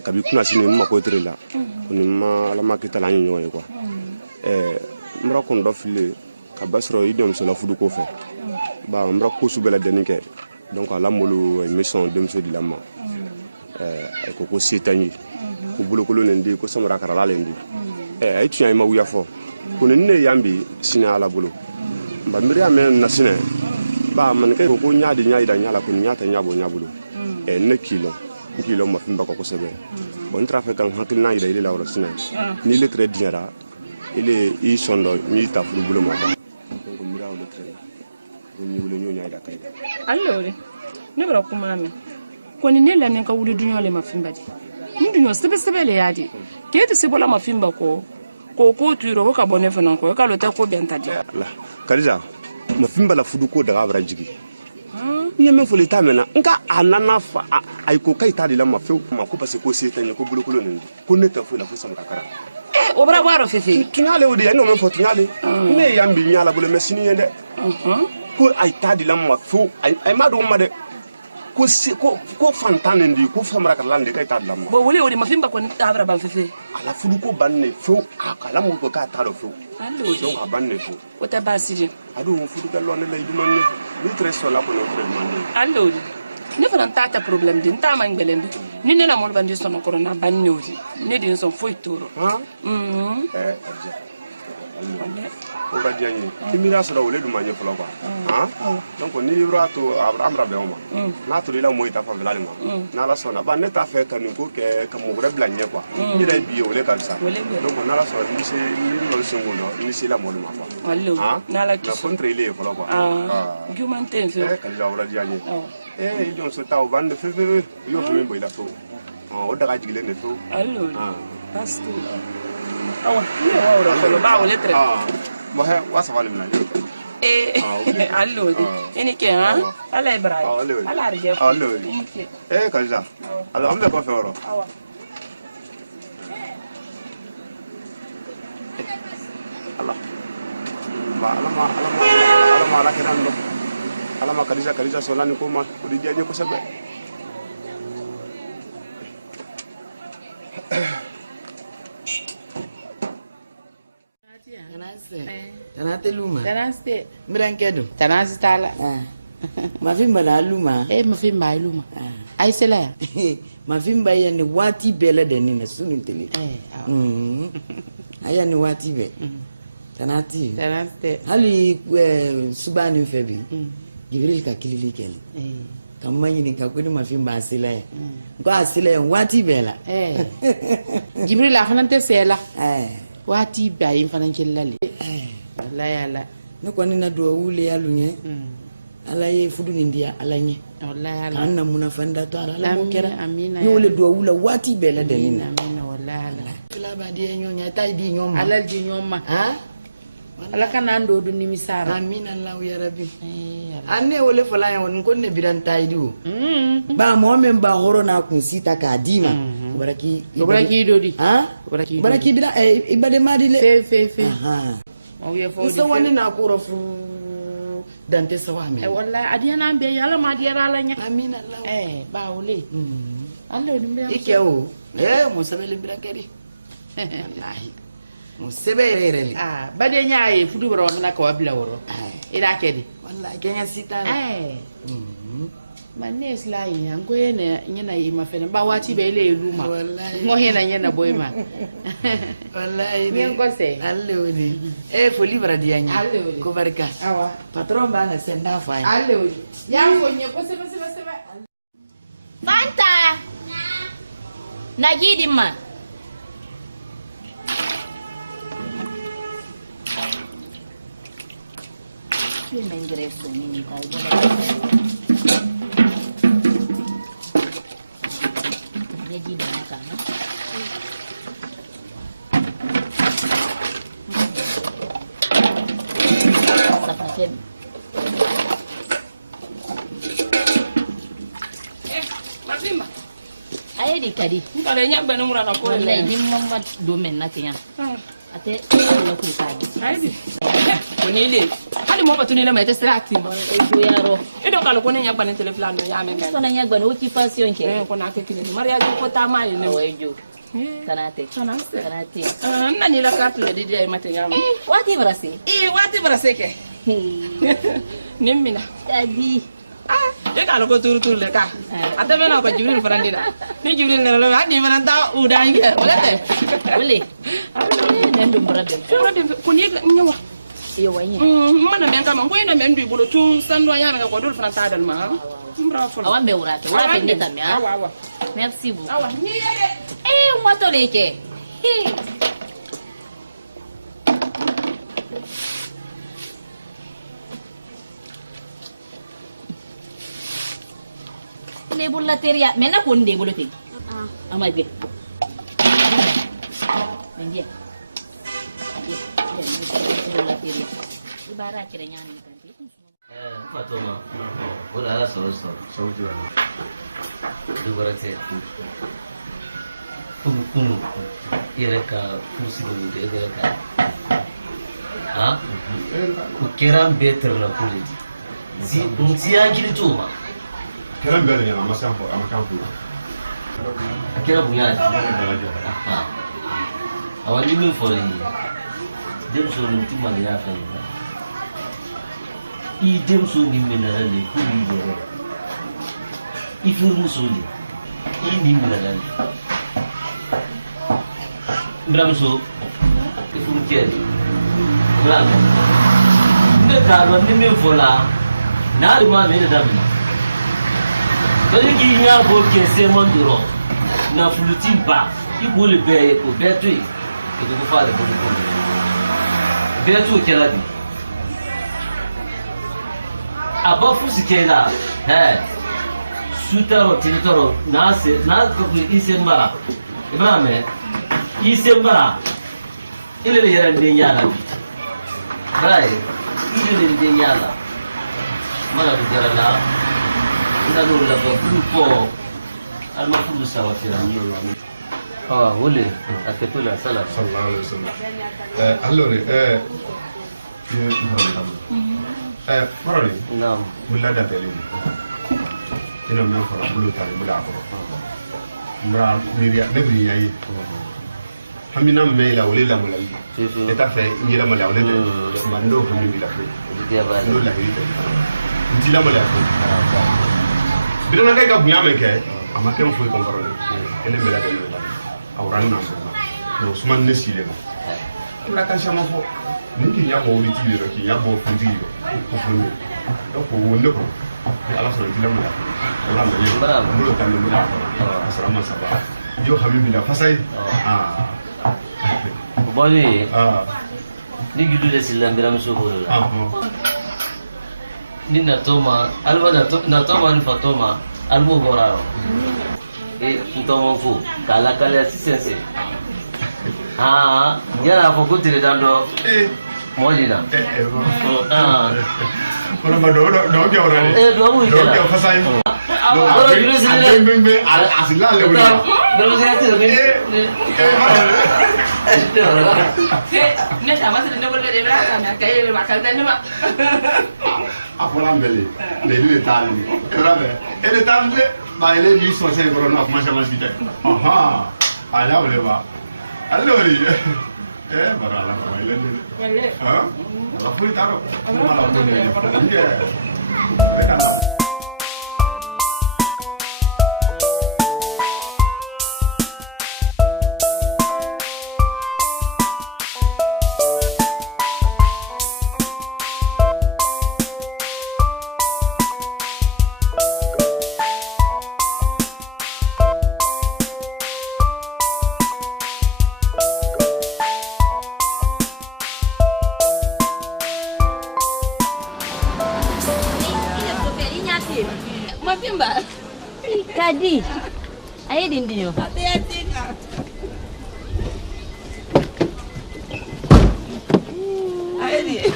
kabi kuna sini n mako tere la ko ni ma ala ma kita la an ye ɲɔgɔn ye quoi n bɛra kɔni dɔ fili ka ba sɔrɔ i denmuso la fudu ko fɛ ba n bɛra ko su bɛɛ lajɛlen kɛ donc ala m'olu mission denmuso di la ma ko se tɛ n ye ko bolokolo nin di ko samara karala len di a ye tiɲɛ ma wuya fɔ ko ni ne yan bi sini ala bolo ba mbiri ya mɛn na sinɛ ba manikɛ ko ɲa di ɲa yira ɲa la ko ɲa tɛ ɲa bɔ ɲa bolo ne kilo n kilo ma fin ba ko kosɛbɛ bon n t'a fɛ ka n hakilina yira ile la yɔrɔ sinɛ ni le tere diɲɛra ile i sondo mi ta furu bulu ma ko mira o letre ni wule nyo nya da kai allora ne bra kuma me ko ni ne la ne ka wuli dunyo le mafimba di ni dunyo sebe le yadi ke ti se bola mafimba ko tuiro ko ka bone fana ko ka lo ta ko benta di la kaliza mafimba la fudu ko daga bra jigi ni me fole ta mena nka anana fa ay ko kai ta di la ma fe ma ko parce ko se tan ko bulu kulo ni ko ne ta fu la fu sam kakara o bra waro fefe tinyale wodi no me fo tinyale ne yambi nyala bulu mesini yende ko ay ta di la ma fu ay ma do ma de ko fantanen di ko famra kala de kai ta di la ma bo wole wodi mafimba ko ta bra ban fefe ala fudu ko banne fu akala mo ko ka ta do fu allo do ka banne fu o ta basije adu mo fudu ka lo ne la yimane ni treso la ko no vraiment allo ne fana ta problème din ta man gbelembe ni ne la mo bandi sono ko na banne odi ne din son foi toro o ka diya ye i mira sɔrɔ o le dun ma ɲɛ fɔlɔ quoi donc ni yɔrɔ to amra bɛn o ma n'a to i la mɔgɔ ta fanfɛla de ma n'ala sɔnna ba ne t'a fɛ ka nin ko kɛ ka mɔgɔ wɛrɛ bila ɲɛ quoi i yɛrɛ bi ye o le ka fisa donc n'ala sɔnna ni lɔri sen ko dɔn ni se la mɔgɔ ma quoi n'ala mais fo n tɛ ile ye fɔlɔ quoi juman tɛ fɛ ka o la diya ye i jɔn so ta o ban de fefefe i y'o fɛn min bɔ i la so o daga jigilen de so allo parce que awa ni wa ora ko ba o letre mo he wasa wale mina allo ini ke ha ala ibrahim ala arje allo kaza allo ambe ko fero Allah ma ala kenan do ala ma kaliza solani ko ma ko di jaje ko sabe Tanate luma. Tanate. Mrankedo. Tanase tala. Mafimba na luma. Mafimba luma. Ai sela. Mafimba ya ni wati bele de ni na suni tele. Aya ni wati be. Tanati. Tanate. Hali subani febi. Jibril ka kilili kele. Kamanyi ni kakuni mafimba asila ya. Ko asila ya wati bela. Jibril afana sela. Wati bayin fana kellale wallahi ala no ko ni na do wule alunye ala ye fudu ni ndia ala nye wallahi ala kanna muna fanda to ala mo kera amina ni wule do wula wati bela de ni amina wallahi ala kila ba di nyonya tay di nyoma ala di nyoma ala kana ndo du ni misara amina allah ya rabbi anne wole fala ya won ko ne bidan tay di ba mo men ba horo na kun sita ka dima baraki dodi baraki bida ibade madile fe o ye fo so woni na ko rofu dante so ami wallahi adiana be yalla ma diara la nya amina allah ba wole allo ni be ike o mo sabele birakeri wallahi mo sebere bade nyaaye fudu bro na ka wabla woro ila kedi wallahi kenya sita manne slai ngo yene nyena yima fene ba wati be ile luma ngo hena nyena boyma wallahi ni ngo se alle woni fo libra di anya ko barka awa patron ba na senda fa alle woni ya ko nye ko se Fanta na gidi ma Che me ingresso ni Tadi. Kalau yang benar murah aku. Wallahi ni mamma domen na tiya. Ate Allah ku sagi. Ai. Kuni le. Hadi mo batuni na mai distract. Ai yaro. Ido kalau kuni yang benar telefon ya men. So na yang benar occupation ke. Ko na ke kini. Maria jo ko ta mai ne. Wajo. Tanate. Na ni la carte le DJ mate ngam. Wati brasi. Wati brasi ke. Nimmina. Tadi. Kalau kau turun le kah? Atau mana kau Jibril Farandina? Ni Jibril le lo, adi mana tahu udah ini, boleh teh? Boleh. Nendu berada. Kuni nyawa. Iya wanya. Mana yang kamu? Kau yang mendu bulu tu sandua yang kau dulu pernah tahu mah. Awan be urate, urate ni tamya. Awa. Merci beaucoup. Awa. Ni moto leke. le bulla teria mena ko nde bulo te ama be benje ibara kire nyani Fatoma wala ala soro dubara se kunu ireka musibo de ireka ku kiran better na kuli si agili tuma kiran better ya amakan fu akira bunya awali min fori dem so ni tuma ya fa I dem so ni minerale ko ni bere I tur musuli I ni minerale Bram so ko tiedi Bram me ta lo ni me fola na ri ma me da mi Kali ki nya bo ke se mondiro na flutin ba I bo le be ko betri ko do fa le bo betri ke la di Abafu sikela sutaro tilitoro nase ko isembara ibame isembara ile le yara ndenyala bai ile le ndenyala mala bijara la ina no la ko grupo almafu sawatira wole aketula sala sallallahu alaihi wasallam allora Maroni. Naam. Bulla da bele. Ina men fara bulu tare bula ko. Mra miriya ne bi yayi. Hamina me la wole la mulali. Eta fe ngira mala wole. Mando hammi la fe. Dia ba. Ndo la hi. Ndila mala ko. Bidona de ga bunya me ke. Amake mo fu ko barone. Ele me la de la. Awran na so. No suman ne sile ma. La ka chama fo. Ni ya mo wuli tile ro ki ya mo fundi ro ko fundi ko wonde ko ala so tile mo ala me yo mo ta me mo asalamu saba yo habibi la fasai boli ni gidu de silandira mo so ko ni na toma alba na toma ni fatoma albo boraro ntomo fu kala sense yana ko kutire dando Mojina. Kalau mau do ke orang ni. Do mu do ke fasai. Do asila le budi. Do saya tu ni. Ne sama se ne boleh debra kana kai le bakal tanya mak. Apa lah beli? Beli tali. Kerana ele tali baile ni so sai corona macam kita. Aha. Ala boleh ba. Allora barala baile ni. La poi taro. Ma la poi ni. Mapimba. Kadi. Aye dindio. Aye.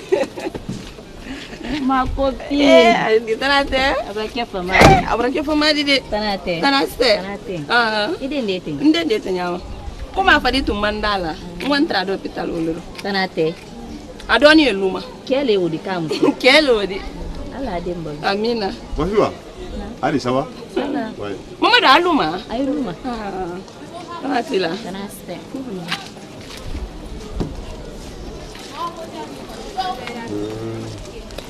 Ma copine. Aye di tanate. Abra famadi. Abra famadi de. Tanate. Tanate. Ide ndete. Ndete nyawa. Kuma fadi tu mandala. Mwantra do hospital uluru. Tanate. Adoni eluma. Kele odi kamu. Kele odi. Ala dembo. Amina. Bonjour. Allez, ça va? Ouais. Maman da aluma. Aluma. Atila. Tanate.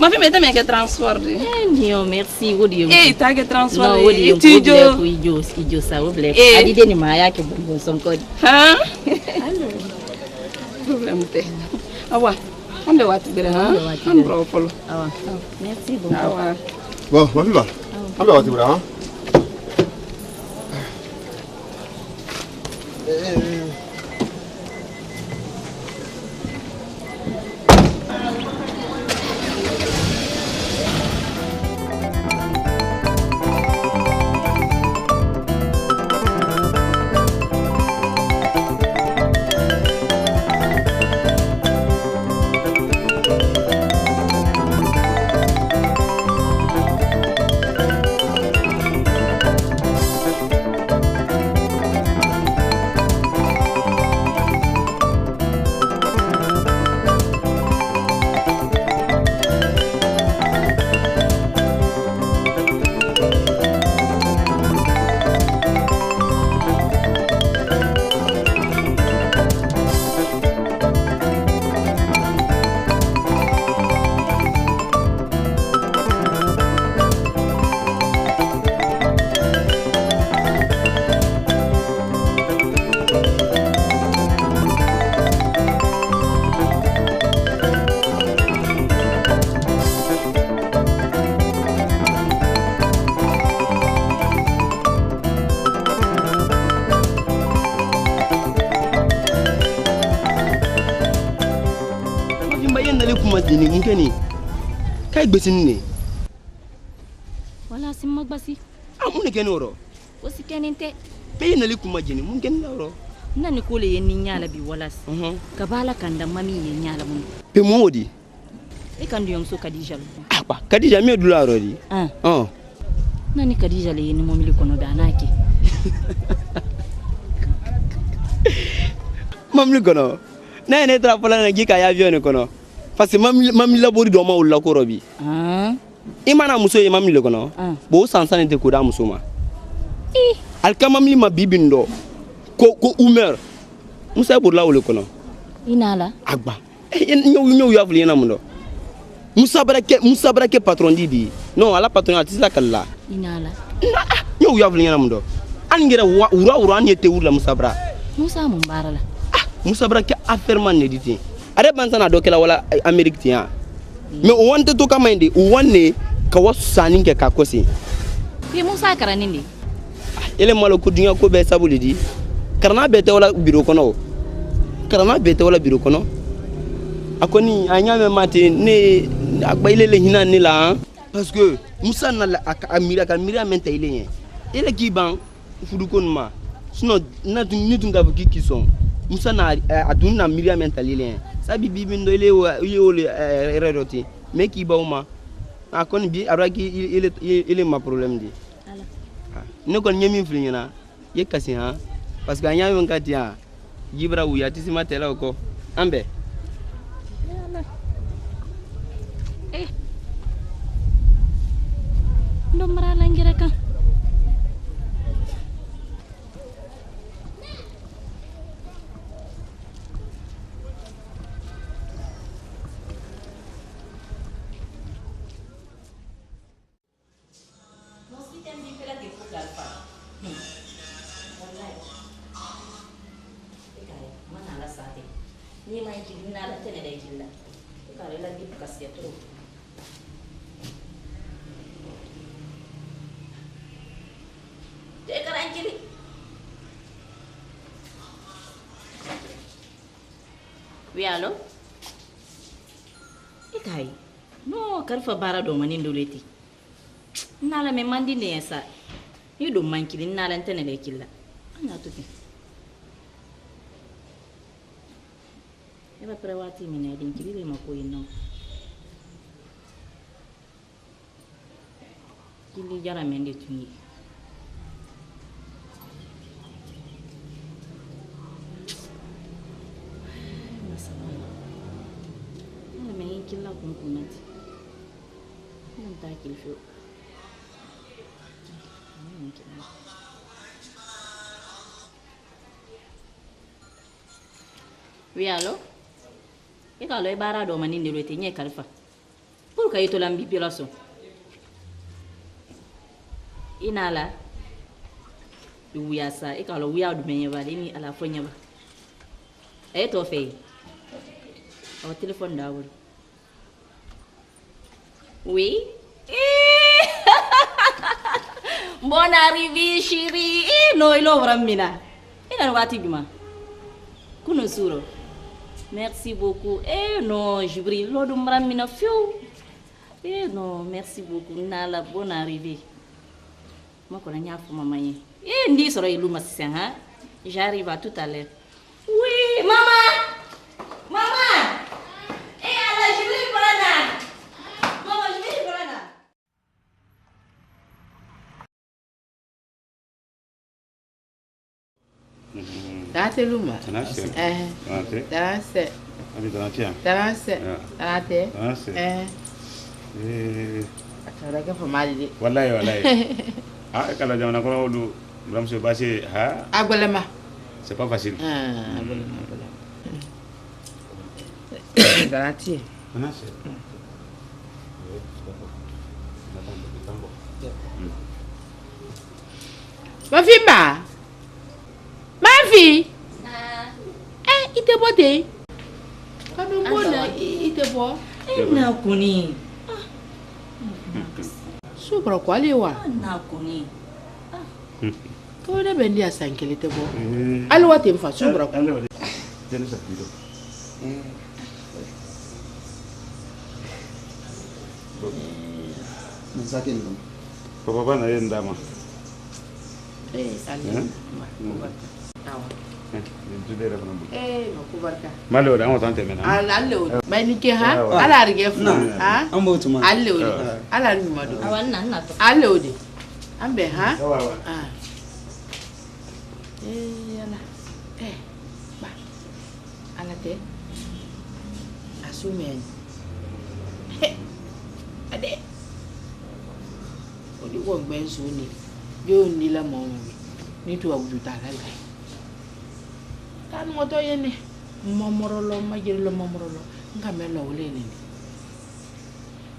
Ma fille mette mais que transport. Dio, merci Wodio. Ta que transport. No Wodio. Tijo. Ijo sa oble. Adi de ni maya ke bon son code. Problem te. Awa. Onde watu bere ha? Andro polo. Awa. Merci beaucoup. Awa. Bon, ma fille va. Ambe watu bra, hein? kuma dini mungkin kai besin ni wala simma basi amun ke noro wasi kenente be na li kuma jini mungkin noro nani kole yenni nyala bi walas kabala kanda mami ye nyala mun pe modi e kan yom so Khadija ba Khadija me dularo di nani Khadija le yenni momili kono danaki mamli kono na ne tra pala na gika ya avion kono parce que mamli labori do ma wala ko robi imana muso ye mamli le kono bo sansane te ko da muso ma alka mamli ma bibindo ko umer musa burla wala kono inala agba ñew ya vli na mundo musa barake patron didi non ala patron atisa kala inala ñew ya vli na mundo an ngira wura an yete wurla musa mun barala musa barake affaire man ne diti are bansana do kala wala amerique tiya mais o wonte to kamande o wonne ka wasani ke ka kosi bi musa karanindi ele malo ko dunya ko be sabuli di karana bete wala biro kono akoni anyame mate ne akbaile le hina ni la parce que musa na amira menta ile ele ki ban fudu konma sinon na ni tunga ki son musa na aduna amira menta ile sabi bibi ndo ile yole redoti me ki ba uma akoni bi araki ile ma problème di ala ne kon nyemi flinyana ye kasi ha parce que anyame ngati ha jibra uya tisima tela ko ambe ndomra langira kan ni mai kidina la tene dai killa kare la dip kasya tro te karan kili wi allo ikai no karfa bara do manin doleti nala me mandi ne sa ni do man kili nala tene dai killa ana tuti eba prewati mina din kibile makoy no kili jara mende tuni ala me kila kun kunati nan ta kilfo wi allo e ka lo e bara do mani ndelo te nye kalfa pour ka yito lambi pilaso inala du yasa e ka lo wiya du menye ba ni ala fonya ba e to fe o téléphone da wol oui bon arrivé chérie no ilo ramina ina wati juma kuno suro. Merci beaucoup. Non, Jibril, l'eau de Mramina Fiou. Non, merci beaucoup. Nala, bonne arrivée. Moi, je connais pas maman. Ndi sera ilou massin, hein? J'arrive à tout à l'heure. Oui, maman! Maman! Alors, Jibril, voilà. Maman, Jibril, voilà. Date luma. Tanase. Date. Tanase. Abi tanate. Tanase. Tanate. Tanase. Akara ka famali. Wallahi. Ah, kala jamana ko lu Ramse Basse ha. Agbalama. C'est pas facile. Agbalama. Tanate. Tanase. Mafimba. Mafi. Ite bote. Kanu mbona ite bo? Na kuni. Subra kwalewa. Na kuni. Ko da bendi asankele te bo. Alwa te mfa subra. Papa bana yin dama. Malo da wata tante mena. Allo. Mai ni ke ha? Ala rige fu. Ha? Ambo tuma. Allo. Ala ni madu. Awanna na to. Allo de. Ambe ha? Ah. Ala. Ba. Ala te. Asumen. Ade. Odi wo gbe nso ni. Yo ni la mo mi. Ni to abuta la la. Kan moto yene momorolo majirlo momorolo ngamelo wolene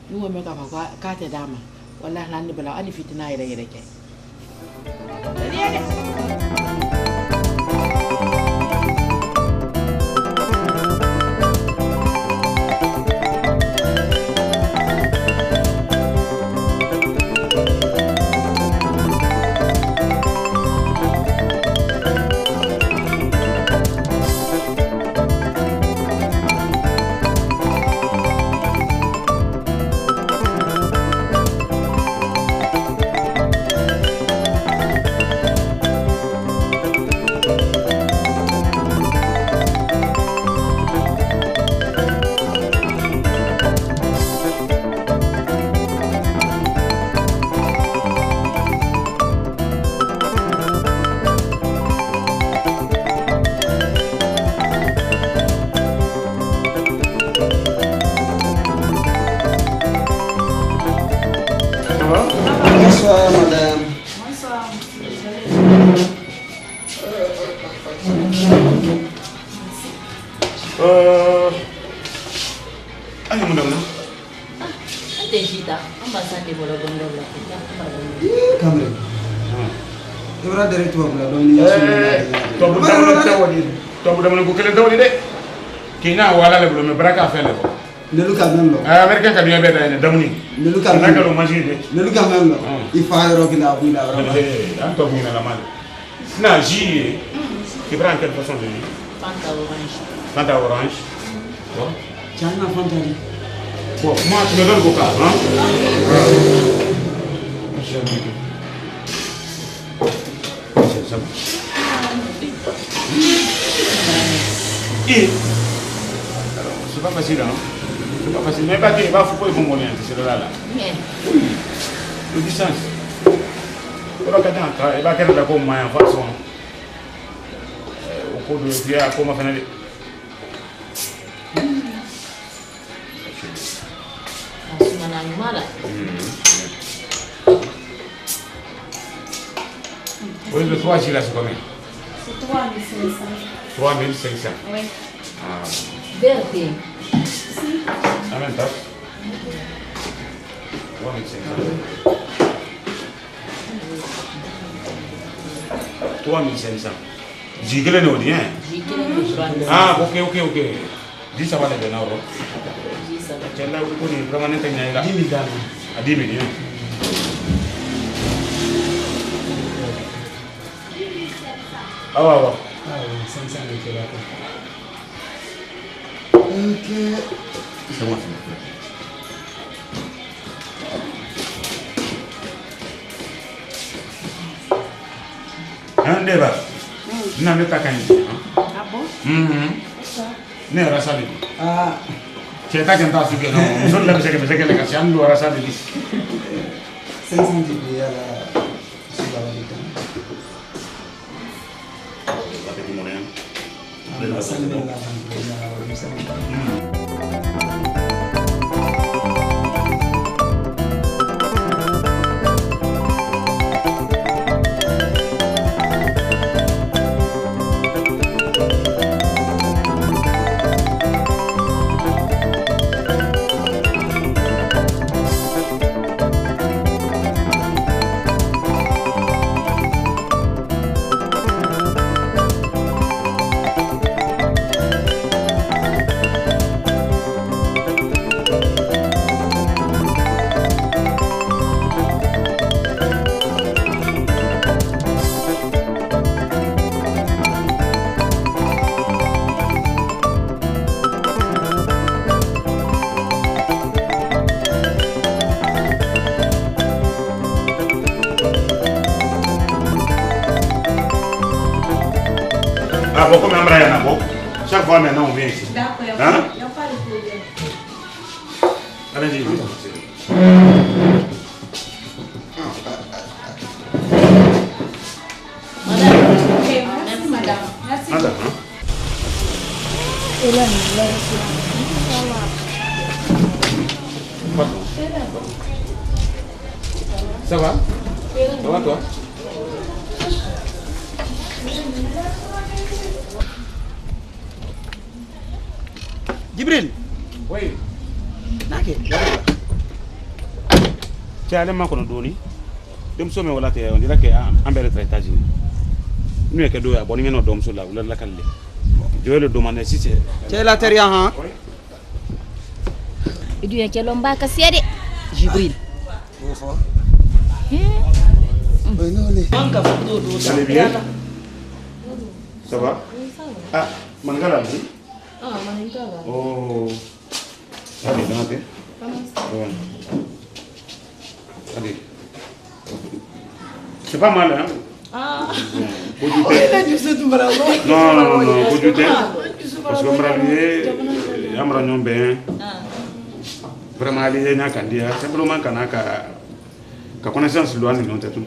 ni wo me ka ka te dama wallahi lan ni bala ani fitina ire ire ke Bonsoir, madame. Bonsoir. Ayo mudah mudah. Ante kita, ambasade bolo gondo la. Kamre. Ibra dari tua bula doni ya. Tobu damu tawadi. Tobu damu ko kelen tawadi de. Kina wala le bulu me baraka fele ko. Nelu kamem lo. American ka biya beda ne damuni. Nelu kamem. Naka lo maji de. Nelu kamem lo. Ifa yoro kila bula rama. An tobu na la mali. Na ji. Ibra quelle façon de vie? Fanta orange. Fanta orange. Bon. Chana fanta ni. Bon, moi tu me donnes coca, hein? C'est pas facile, hein? C'est pas facile. Mais pas qu'il va faut pas y bomber, c'est là là. Le distance. Il va qu'attendre, il va qu'attendre d'accord moyen façon. Au cours de vie, à comment faire? Oui, le 3 G là, c'est combien? C'est 3500. 3500. Oui. Ah. Verde. Si. En même temps. 3500. 3500. Jigele no ni, hein? Ah, ok. 10 ça va les donner, alors. 10 ça va. Tu là où on est vraiment n'importe là. 10 000 dollars. À 10 000. Ah ouais. Ah oui, 500 de là. Ok. C'est bon. Un débat. Non, mais pas quand même. Ah bon? Ne rasa de. Ah. Cerita kan tahu juga. Musuh lah bisa kita kasihan lu rasa de. 500 de ya la. Sudah kita. Tapi kemudian. D'abord, comme un bras, chaque fois maintenant on vient ici. D'accord, il n'y Hein? a pas de problème. Allez-y. Merci, madame. Merci. Madame, ça va? Ça va toi? Jibril. Oui. Nake. Tu as allé m'en donner. Tu me sommes là, on dirait que en bel États-Unis. Nous, que deux abonnés, nous sommes sur la ou la calée. Je vais le demander si c'est. Tu es la terre, hein? Et du quel homme va casser? Jibril. Allez bien? Ça va? Ah, Mangala, oui? Ah, Mangala. Oh. Allez, dans la tête. Allez. C'est pas mal, hein? Ah. Non, faut du thé. Parce que je suis bien. Vraiment, il y a simplement qu'à connaissance de l'eau, nous tout.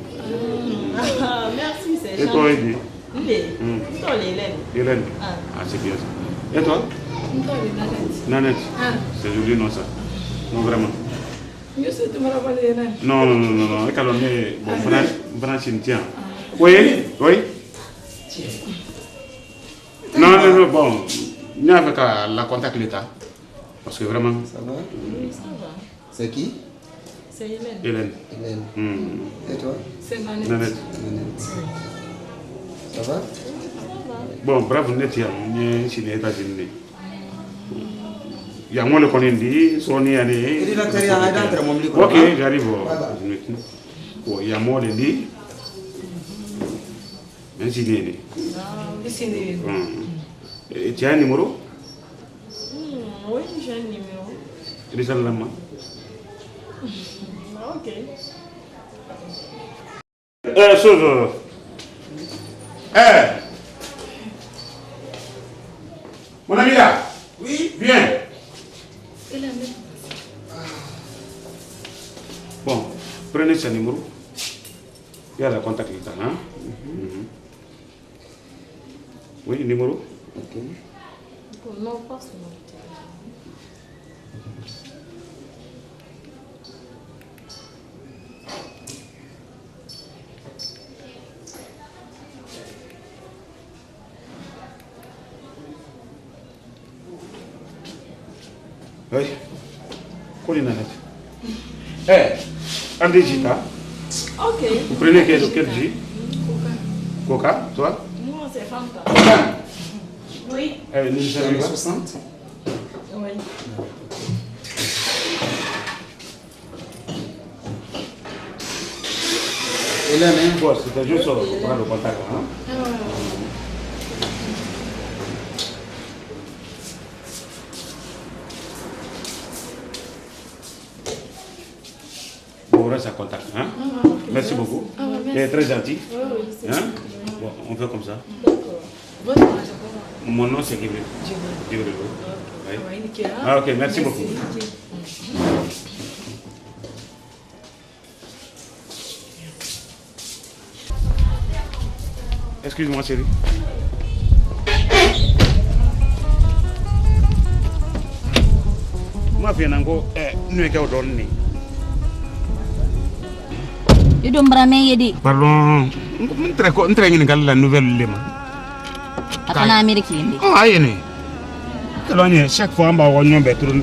Merci, c'est et toi, Eddie? Hélène. Ah, c'est bien ça. Et toi? Nanette. C'est joli, non, ça? Non, vraiment. Non. Et quand on est bon, Cynthia. Oui. Non, bon. Il n'y a qu'à la contact l'État. Parce que vraiment. Ça va? Oui, ça va. C'est qui? C'est Hélène. Hélène. Et toi? C'est Nanette. Ça va? Bon, bravo, net, il y a chez les États-Unis. Il y a moi le connais dit, Sony année. Ok, j'arrive. Bon, il y a moi le dit. Merci, Néné. Et tu as un numéro? Oui, j'ai un numéro. Et les Allemands? Ok. Chose. Mon ami là? Oui. Viens. Bon, prenez ce numéro. Il y a la contact l'État, hein? Oui, numéro? Ok. Non, pas seulement. Oui. Quoi il en digita. Ok. Vous prenez quel jus? Coca, toi? Moi, c'est Fanta. Coca? Oui. Nous sommes 60. Oui. Hélène, bon, c'était juste pour prendre le contact. Hein? On reste à contact. Hein? Merci beaucoup. Tu es très gentil. Hein? Bon, on fait comme ça. Mon nom c'est Gibril. Gibril. Oui. Ah, ok, merci beaucoup. Excuse-moi, chérie. Moi, je viens encore. Nous sommes donné. Pardon, je suis la nouvelle. Oh, aïe, chaque fois, on va avoir un peu de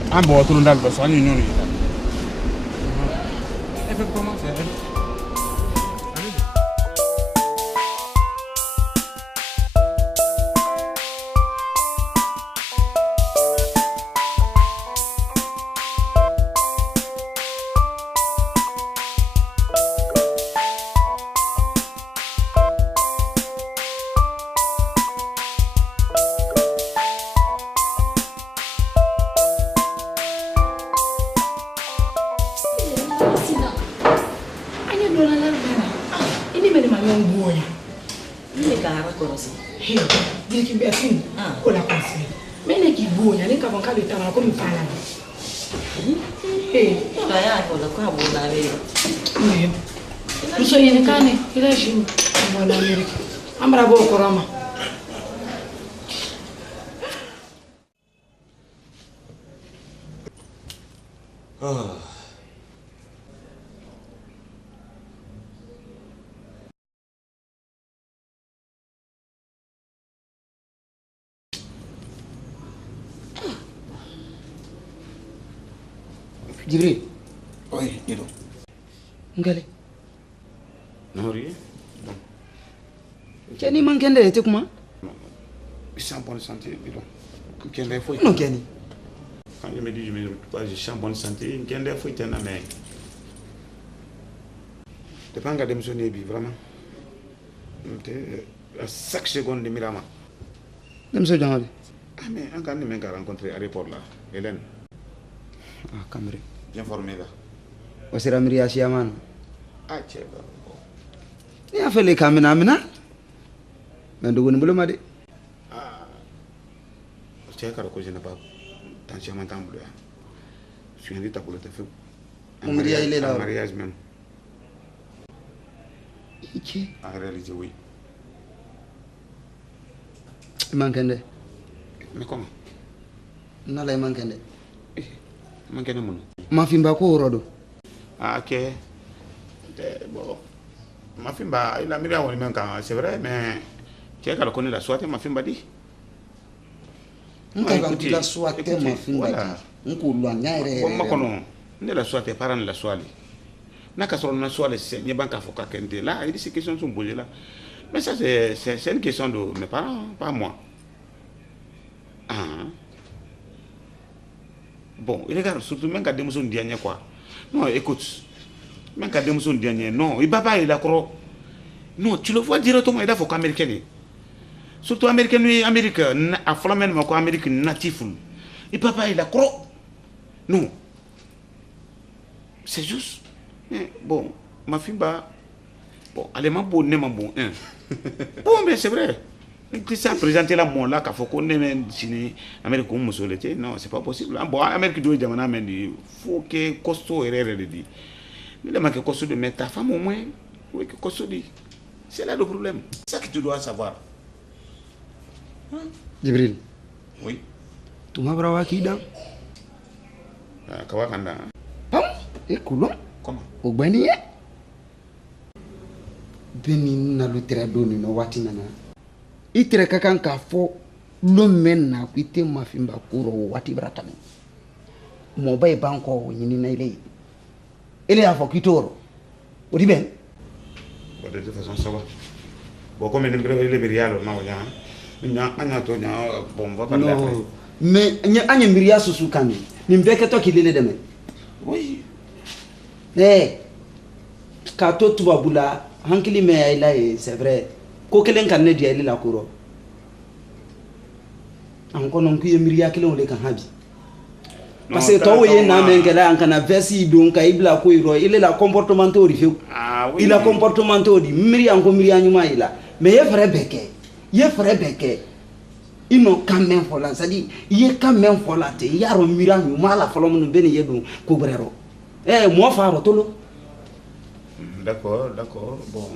ne ka ara korosi he diriki be fin ko la konse mene ki bonya ne ka bon ka de tara ko mi fala he ba ya ko la ko abula be ne muso yene kane ila shi wala Amerika amra bo korama Jibril. Oui, dis-donc. Ngale. Non, rien. Kenny mankende ete kuma? Je suis en bonne santé, dis-donc. Kende foi. Non, Kenny. Quand je me dis, je suis en bonne santé, Kende foi t'en a mais. Tu pas regarder monsieur Nebi, vraiment. À chaque seconde de Mirama. Monsieur Django. Ah, mais un gars ne m'a rencontré à l'aéroport là, Hélène. Ah, Camré. Bien formé là. O sera Miria Siaman. Ah, tiens, bon. Ni a fait les camina mina. Mais de vous m'a dit. Ah. Tiens, car je n'ai pas tension mental. Je suis invité pour le faire. On me dit il est là. Un mariage même. Qui? En réalité, oui. Mankende. Mais comment? Nala mankende. Mankende mon. Mafimba ko rodo. Ah, ok. Bon. Mafimba, il a mis à même quand c'est vrai, mais tu sais qu'elle connaît la soie, Mafimba dit. On va la soie, Mafimba. On coule loin, bon, ma kono, ne la soie, tes parents la soie. N'a qu'à sur la soie, il n'y a pas qu'à faut qu'elle là, il dit ces questions sont posées là. Mais ça, c'est une question de mes parents, pas moi. Ah. Bon, il regarde, surtout même quand des mousons dernier quoi. Non, écoute, même quand des mousons dernier, non, il va pas, il a croix. Non, tu le vois directement, il a faut qu'américain. Surtout américain, américain, à flammen, quoi, américain natif. Il va pas, il a croix. Non. C'est juste. Mais bon, ma fille, bah. Bon, elle est ma bonne, n'est ma bon. Bon, mais c'est vrai. Tu sais, présenter la mon là, qu'il faut qu'on ait même signé Amérique comme Moussolete. Non, c'est pas possible. Bon, Amérique doit dire, il faut que costaud et rare de dire. Mais il manque costaud de mettre ta femme au moins. Oui, que costaud dit. C'est là le problème. C'est ça que tu dois savoir. Jibril. Oui. Tu m'as bravé qui dans? Kawakanda. Pam? Et coulon? Comment? Au Bani? Beni na lutere doni no watinana. Itere kakan ka fo lo men na kwite Mafimba kuro wati bratane. Mo bay banko yini na ile. Ile a fo kitoro. Odi ben? De toute façon ça va. Bon comme il est birialo na wanya. Nya anya to nya bon va parler après. Mais nya anya miria susu kanu. Ni mbeke to kilele deme. Oui. Eh. Ka to tuba bula hankili me ay la c'est vrai. Ko kelen kan ne dia ile la kuro. An konon ku yemiria kelen ole kan habi. Parce que toi ye na mengela an kana versi donc ka ibla ko iro ile la comportement to rife. Ah oui. Il a comportement to di miri an ko miri anyuma ila. Mais ye frère beke. Ye frère beke. Ils n'ont quand même pour la, c'est-à-dire, il est quand même pour la, il y a un miracle, moi la femme nous bénit yedou coubrero. Eh, moi faire tolo. D'accord, d'accord. Bon,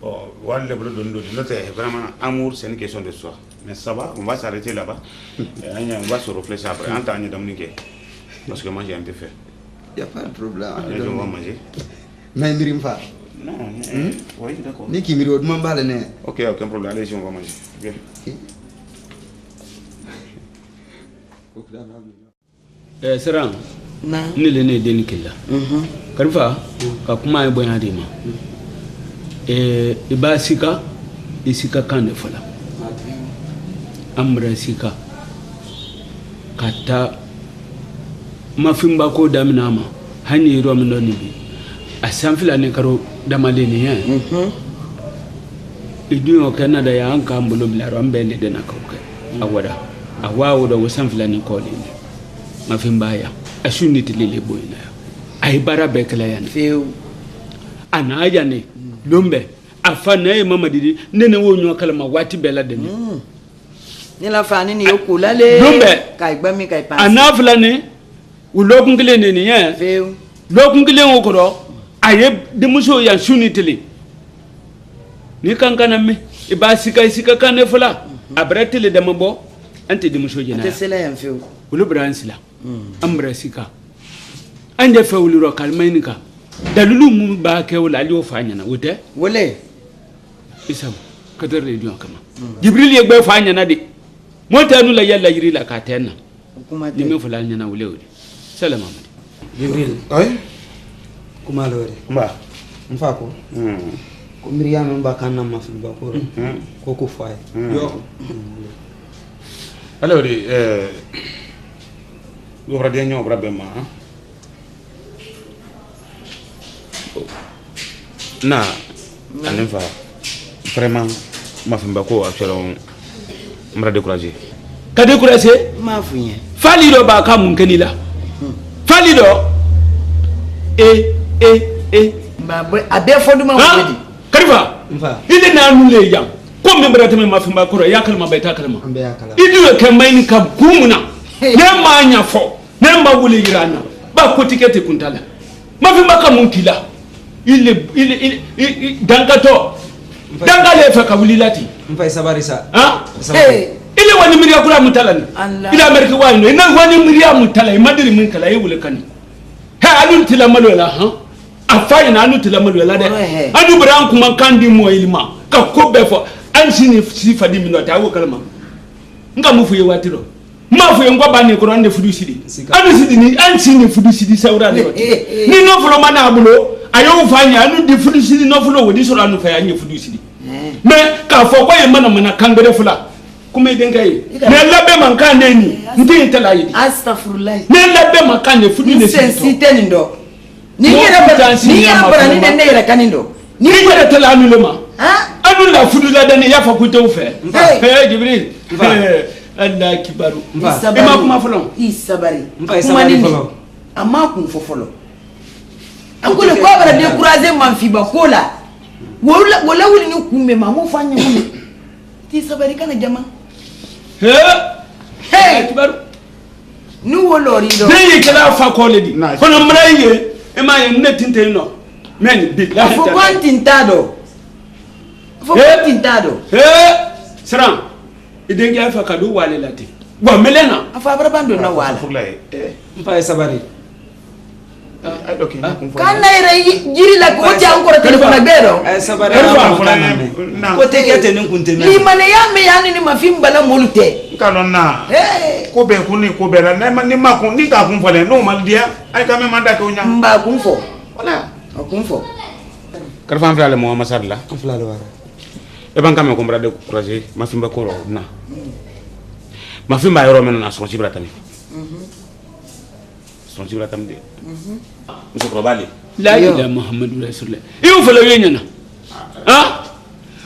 bon, voilà le bleu de notre vraiment amour, c'est une question de soi. Mais ça va, on va s'arrêter là-bas. On va se réfléchir après. En temps de Dominique, parce que moi j'ai un peu fait. Il n'y a pas de problème. On va manger. Mais mirim fa. Non, oui, d'accord. Ni qui miro demande pas le nez. Ok, aucun problème. Allez, on va manger. Bien. Seran ne le ne deni killa karfa ka kuma e boya de ma iba sika isika kan de fala amra sika kata mafimba ko damina ma hani ro min don bi asanfila ne karo damale ni he idun o kanada ya an ka mbulo bilaro ambe ne de na kawke awada awawo do sanfila ni ko ni Mafimba asuniti lele boyna ay bara bekla yan feu ana ajane lumbe afa na e mama didi ne ne wo nyo kalma wati bela de ni ni la fa ni yoku lale kai gba mi kai pass anafla ni ulokun kile ne ni ya veu lokun kile wo ko aye de muso ya suni tele ni kankana me e ba sika kan fula abratele de mabo ante de muso jena ante sela ya veu ulu bransila ambra sika ande fa uluro kalmainika dalulu mu ba ke wala ali ofanya na wote wole isam kadar radio kama jibril ye gbe fanya na de mota nu la yalla yiri la ka tenna kuma de me fula nyana wole wole salama jibril ay kuma lore mba mfako ko miriam mba kana mafimba ko ko fay yo alors do radio nyo brabe ma na anem fa vraiment mafimba ko actuellement mra décourager ka décourager ma funya fali do ba ka mun kanila fali do ba abe fonduma wodi karifa ile na nule ya ko me brata me mafimba ko ya kalma bai ta kalma idu ke mai ni ka gumuna ne ma nya fo ne ma wule yirana ba ko tikete kuntala mafimba ka mun kila ile dangato dangale fa ka wulilati mfai sabarisa ile wani miriya kula mutalani ile amerika wani ina wani miriya mutalai madiri min kala yi wule kani ha anu tila malwala ha afai na anu tila malwala de anu bran kuma kandi mo ilma ka ko befo an sini sifa di minota awu kalma nga mufu ye watiro mafu ye ngwa bani ko rande fudu sidi anu sidi ni an sini fudu sidi sawra de ni no fulo mana abulo ayo fanya anu di fudu sidi no fulo wodi so anu fa ya nye fudu sidi me ka fo ko ye mana kangere fula kuma idan kai ne labe man kan ne ni ndin talayi astaghfirullah ne labe man kan ne fudu ne sensite ni ndo ni yera bara ni ne yera kanindo ni yera talanu le ma anu la fudu la dane ya fa ku te ufe jibril Allah kibaru ima kuma folo isabari kuma ni amma kun fofolo akule ko bara décourager man fi ba kola wala wuli ni kumme ma mo fanya mo ti sabari kana jama kibaru nu wolori do ne kala fa ko le di kono mraye e ma ye netinte no men billahi fo kwantintado sran idan ya fa kadu wale lati bo melena afa barabando na wala mpa sabari kana ire jiri la ko ti ankora telefona bero sabari na ko te kete nin kunte me limane ya me yani ni mafimba la molute kanon na ko be kuni ko be la ni ma kun ni ka kun fole no mal dia ay ka me manda ko nyam mba kun fo wala kun fo karfan frale mo masalla flale wara e ban kam ko mbra de projet mafimba ko ro na mafimba yoro men na so ci bratami son ci bratam de muso ko bali la ilaha muhammadu rasulullah iyo fala yenyana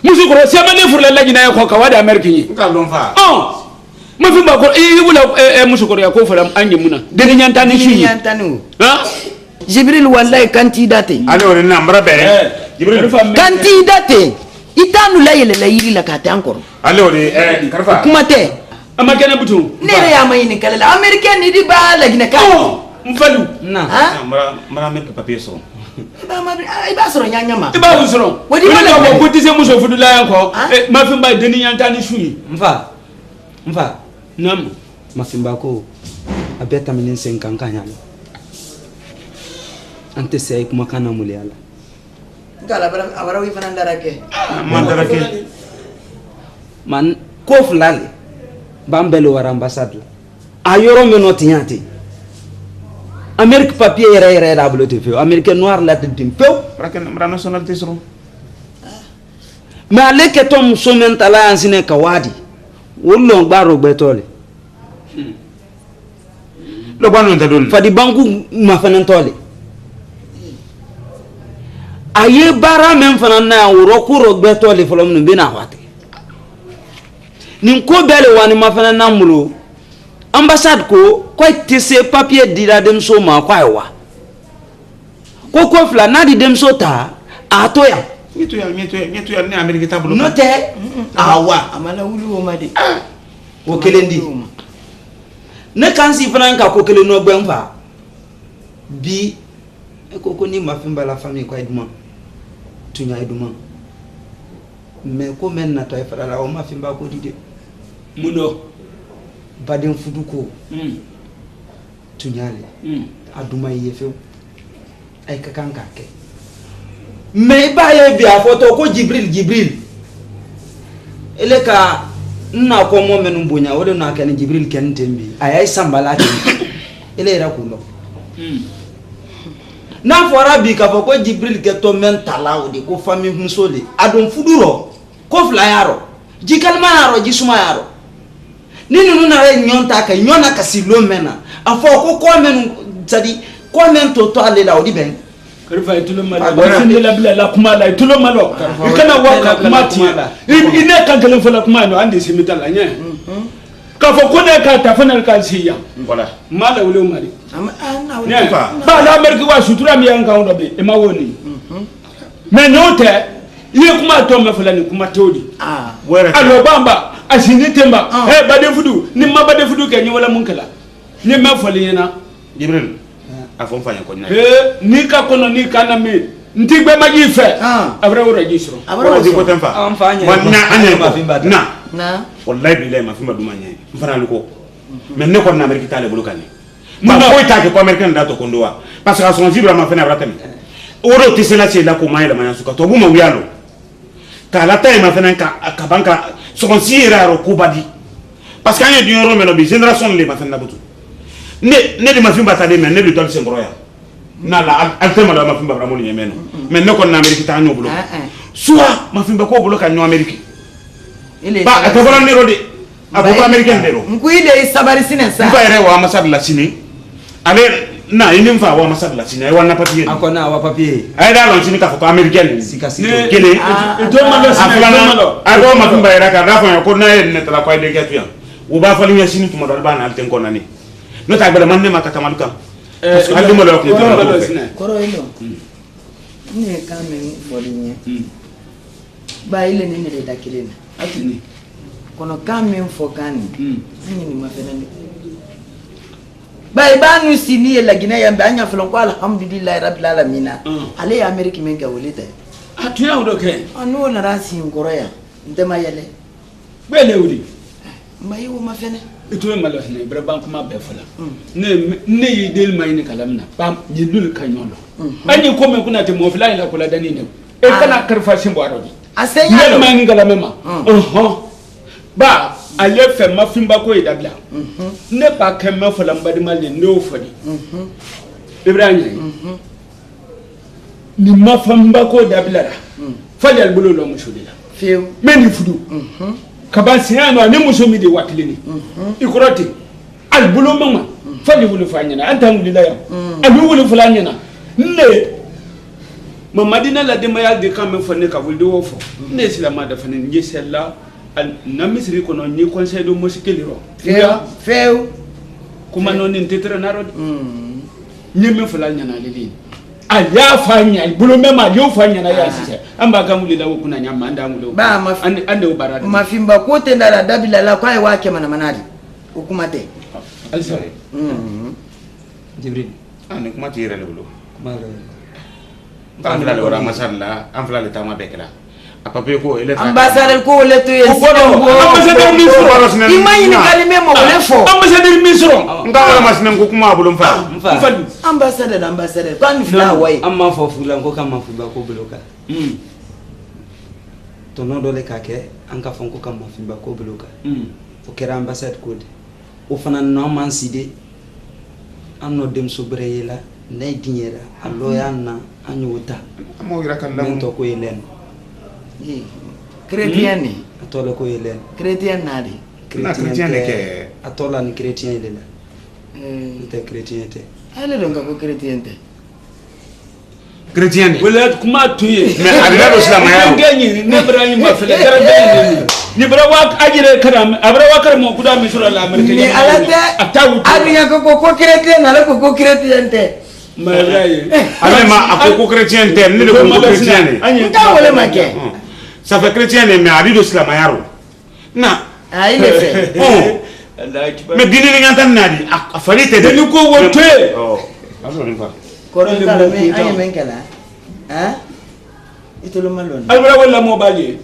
muso ko sema ne furla la gina ko ka wada amerika yi ka don fa mafimba ko wula muso ko ya ko fala anje muna de nyanta ni shi jibril wallahi kantidate ale wala na mbra bere jibril kantidate itanu la yele la yiri la kata encore ale wala karfa kuma te amakena butu nere ya mayini kala americain ni di ba la gina ka mfalu na mara amerika papier so iba soro nyanya ma iba soro wodi wala ko tise muso fudu la yanko mafimba de nyanta ni shuyi mfa nam mafimba ko abeta minen sen kankanya ante sai kuma kana muliala ngala abara wi fanan darake man ko fulale bambelo war ambassade ayoro menotiante Amerique papier yere da bloté feu Amerique noir la tim feu ra nationalité soro mais ale ke tom somen tala ansine kawadi wollo gbaro betole lo banu ndadon fadi banku ma fanan tole aye bara men fanan na woro kuro betole folom no bina wate nin ko bele wani ma fanan na mulo ambassade ko tese papier dira dem so ma kwa wa ko fla na di dem so ta atoya Nyetu ya ne Amerika tabulu. Note. Awa. Amala wulu o madi. O kelendi. Ne kansi fana nka ko kele no gbenfa. Bi ko ni Mafimba la famille ko eduma. Tunya eduma. Mais ko men na tay fara la o Mafimba ko dide. Muno Baden fuduko. Tunyale. Aduma yefe. Ay kakanka ke. Mais ba ye bi a photo ko Jibril. Ele ka na ko mo menu bonya wode na kan Jibril ken tembi. Ay sambala ti. Ele ra ko no. Na fora bi ka ko Jibril ke to men talawo de ko famille musole. Adon fuduro ko flyaro. Jikalma yaro jisuma yaro. Ni nunu na re nyonta ka nyona ka silo mena. Afo ko menu tadi ko men to ale la odi ben. Karfa itulo malo basinde la bila la kuma la itulo malo kana waka kuma ti ine ka gelen fola kuma no ande simita la nya ka fo ko ne ka ta fanal ka siya voilà mala wule mari na ba la amerika wa sutura mi an ka ndo be e ma woni mais note ye kuma to me fola ni kuma todi alo bamba asini temba ba de fudu ni ma ba de fudu ke ni wala mun kala ni ma foli yana Jibril afon fanya ko nyina ni ka kono ni kana me ntigbe maji fe abra wora jisro abra di ko temfa amfanya wana anya Mafimba na wallahi billahi Mafimba duma nyai mfana liko mais ne ko na Amerika tale bulukani ma ko ita ke ko Amerika ndato kondoa parce que son vibra ma fena abra tami oro tisela ce la ko mai la manya suka to buma wialo ka la tay ma fena ka banka son sira ro ko badi parce que anya di euro melo bi génération le ma fena butu ne de Mafimba tade men ne de tol sengoroya na la altema la Mafimba bra mo ni meno mais ne ko na Amerika ta nyo bulo soit Mafimba ko bulo ka nyo Amerika ba a tabola ndero de abo American ndero nkuide sabari sinensa ba ere wa ambassade la sini ale na ini mfa wa ambassade la sini ay wana papier akona wa papier ay da lon sini ka ko American sikasito kele to malo afala abo Mafimba era ka rafa ko na en net la ko de ketu ya wo ba fali sini tuma do ba na alten ko nani no ta gbere man ne makata maluka parce que hali mo lo ko koro ilo ne kamen bolinye ba ile ne ne da kilena atini kono kamen fokani anyi ni mafenani ba ibanu sini la gina yambe anya fulon ko alhamdulillah rabbil alamin ale ya amerika men ga wolita atuya udo ke anu na rasi ngoro ya ndema yele bele wuli mayi wo mafene ito malo ne bra ban kuma be fala ne yi del mai ne kalamna bam ni dul kanyolo anyi ko me kuna te mo fala ila kula dani ne e kana karfa shimbo arabi asenya ne mai ni galamema ba ale fe Mafimba ko idabla ne ba ke me fala mbadi mali ne o fadi ibrahim ni Mafimba ko idabla fali albulo lo mushudila feu meni fudu kabasiano ani musomi de watilini ikurati albulo mama fali wulu fanyana antamulila ya abi wulu fulanyana ne mamadina la de mayal de kam fane ka wulde wofo ne silama da fane ni sella na misri kono ni conseil do mosikeli ro feu kuma non ni tetra narod nyeme fulanyana lili aya fanya bulo mema yo fanya na ya sise amba kamulila wo kuna nyama anda mulo ba ande ubarada Mafimba ko te ndara dabila la kwa wake mana manadi ukumate alsa Jibril ani kuma tire le bulo mala amfla le wara masalla amfla le tama bekla apape ko ele ambassadeur ko le to yesi ambassadeur misro imani ni kalime mo le fo ambassadeur misro nga wala masina ko kuma bulo mfa ambassadeur kwani fula wai amma fo fula ko kama Mafimba ko bloka to no dole ka ke an ka fon ko kama Mafimba ko bloka o kera ambassade ko de o fana no man side an no dem so breyela nay dinyera allo yanna anyuta mo ira kan lam to ko yelen chrétien ni atole ko yelen chrétien nadi chrétien ke atola ni chrétien ile te chrétien te ale donga ko chrétien te chrétien wala kuma tuye mais adina do islam ya ngani ne ibrahim mafele karabe ni brawa ajire karam abrawa karam mo kuda misura la amerika ni alate adinya ko chrétien na ko chrétien te Ale ma ako chrétien tel ni le ko chrétien ni nka wole ma ke ça fait chrétien mais ali do islam yaro na il est fait mais dini ni nganta nadi a fali te de ko wote aso ni fa ko ron ka me ay men kala hein itolo malon albra wala mo baje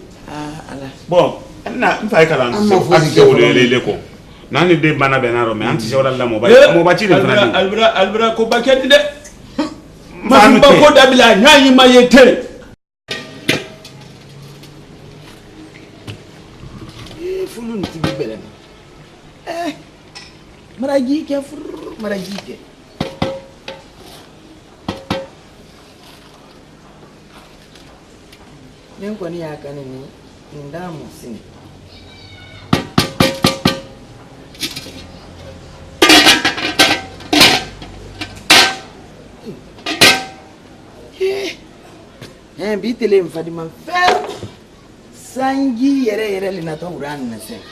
ala bon na mfa kala anti wole le ko nani de bana benaro me anti wala la mo ba ci de frère albra ko bakati de ma ba ko dabila nyanyi mayete fulun tibi belen maraji ke fur maraji ke nen ko ni yakane ni ndamu sini bi tele mfadi man fer sangi yere linatoa urani na sema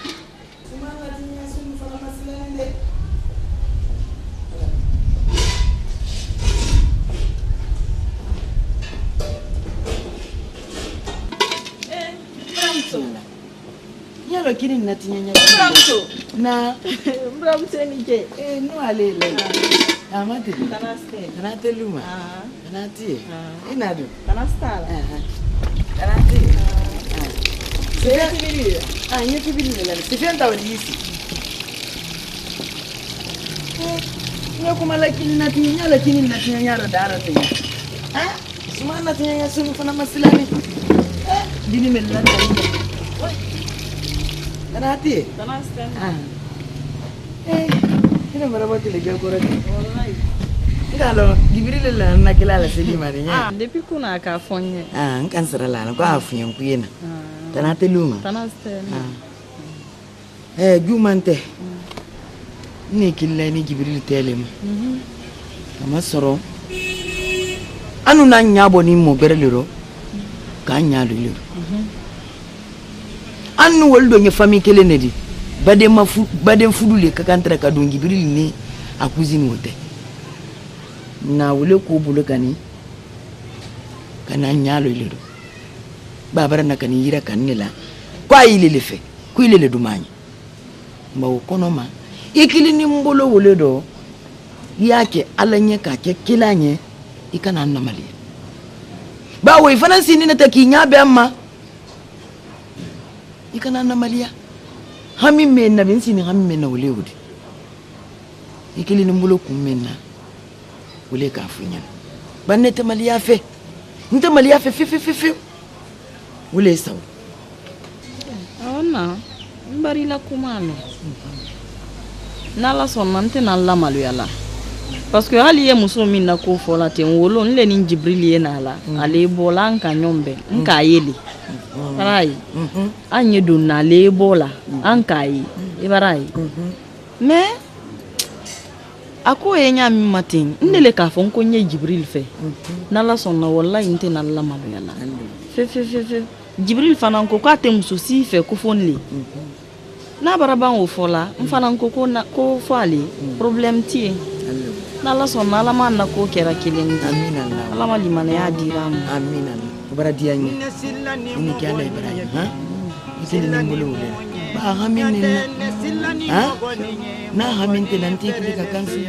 nyalo kini natinyanya Bramso na Bramso ni je no alele amati tanaste tanate luma tanati inadu tanastala tanati Sefia yeti bili la sefia ndawalisi kuma lakini natinyanya dara tinya suma natinyanya sunu fana masilani dini melana tanati tanaste ina marabati le gakora wallahi ngalo gibril la nakila la selima nya depuis kuna ka fonye nkansara la ko afunye nkuyena tanate luma tanaste jumante ni killa ni gibril telema kama soro anu na nyabo ni mo berelero ka nyaalo lero anu woldo nya fami kele nedi badem fudule ka kantra ka don gibril ni a cuisine wote na wole ko bulu kani kana nyaalo lero babara na kani yira kanila kwa ile lefe ku ile le dumanya mbawo kono ma ikili ni mbolo wole do yake alanye ka ke kilanye ikana namali bawo ifana sini na takinya be amma ikana namaliya hami men na bin sini hami men na wole wudi ikili ni mbolo kumenna wole ka funya banne te maliya fe nta maliya fe fi wole saw ona mbari la kumano nala sonante na la maluyala parce que hali ye muso min na ko fola ten wolo nle ni jibril ye nala ale bola nka nyombe nka yeli barai anye don na le bola anka yi barai mais ako ye nya mi matin ndele ka fon ko nye jibril fe nala sonna wallahi inte na la maluyala fe jibril fanan ko ka te muso si fe ko fonle na baraban o fola mfanan ko na ko fali problem ti nala sonna ala man na ko kera kilin amina ala ma limana ya diram amina bara dianya ni ki ala ibrahim ha ikili ni mbolo ba hamin ni ha na hamin te nanti kili ka kansi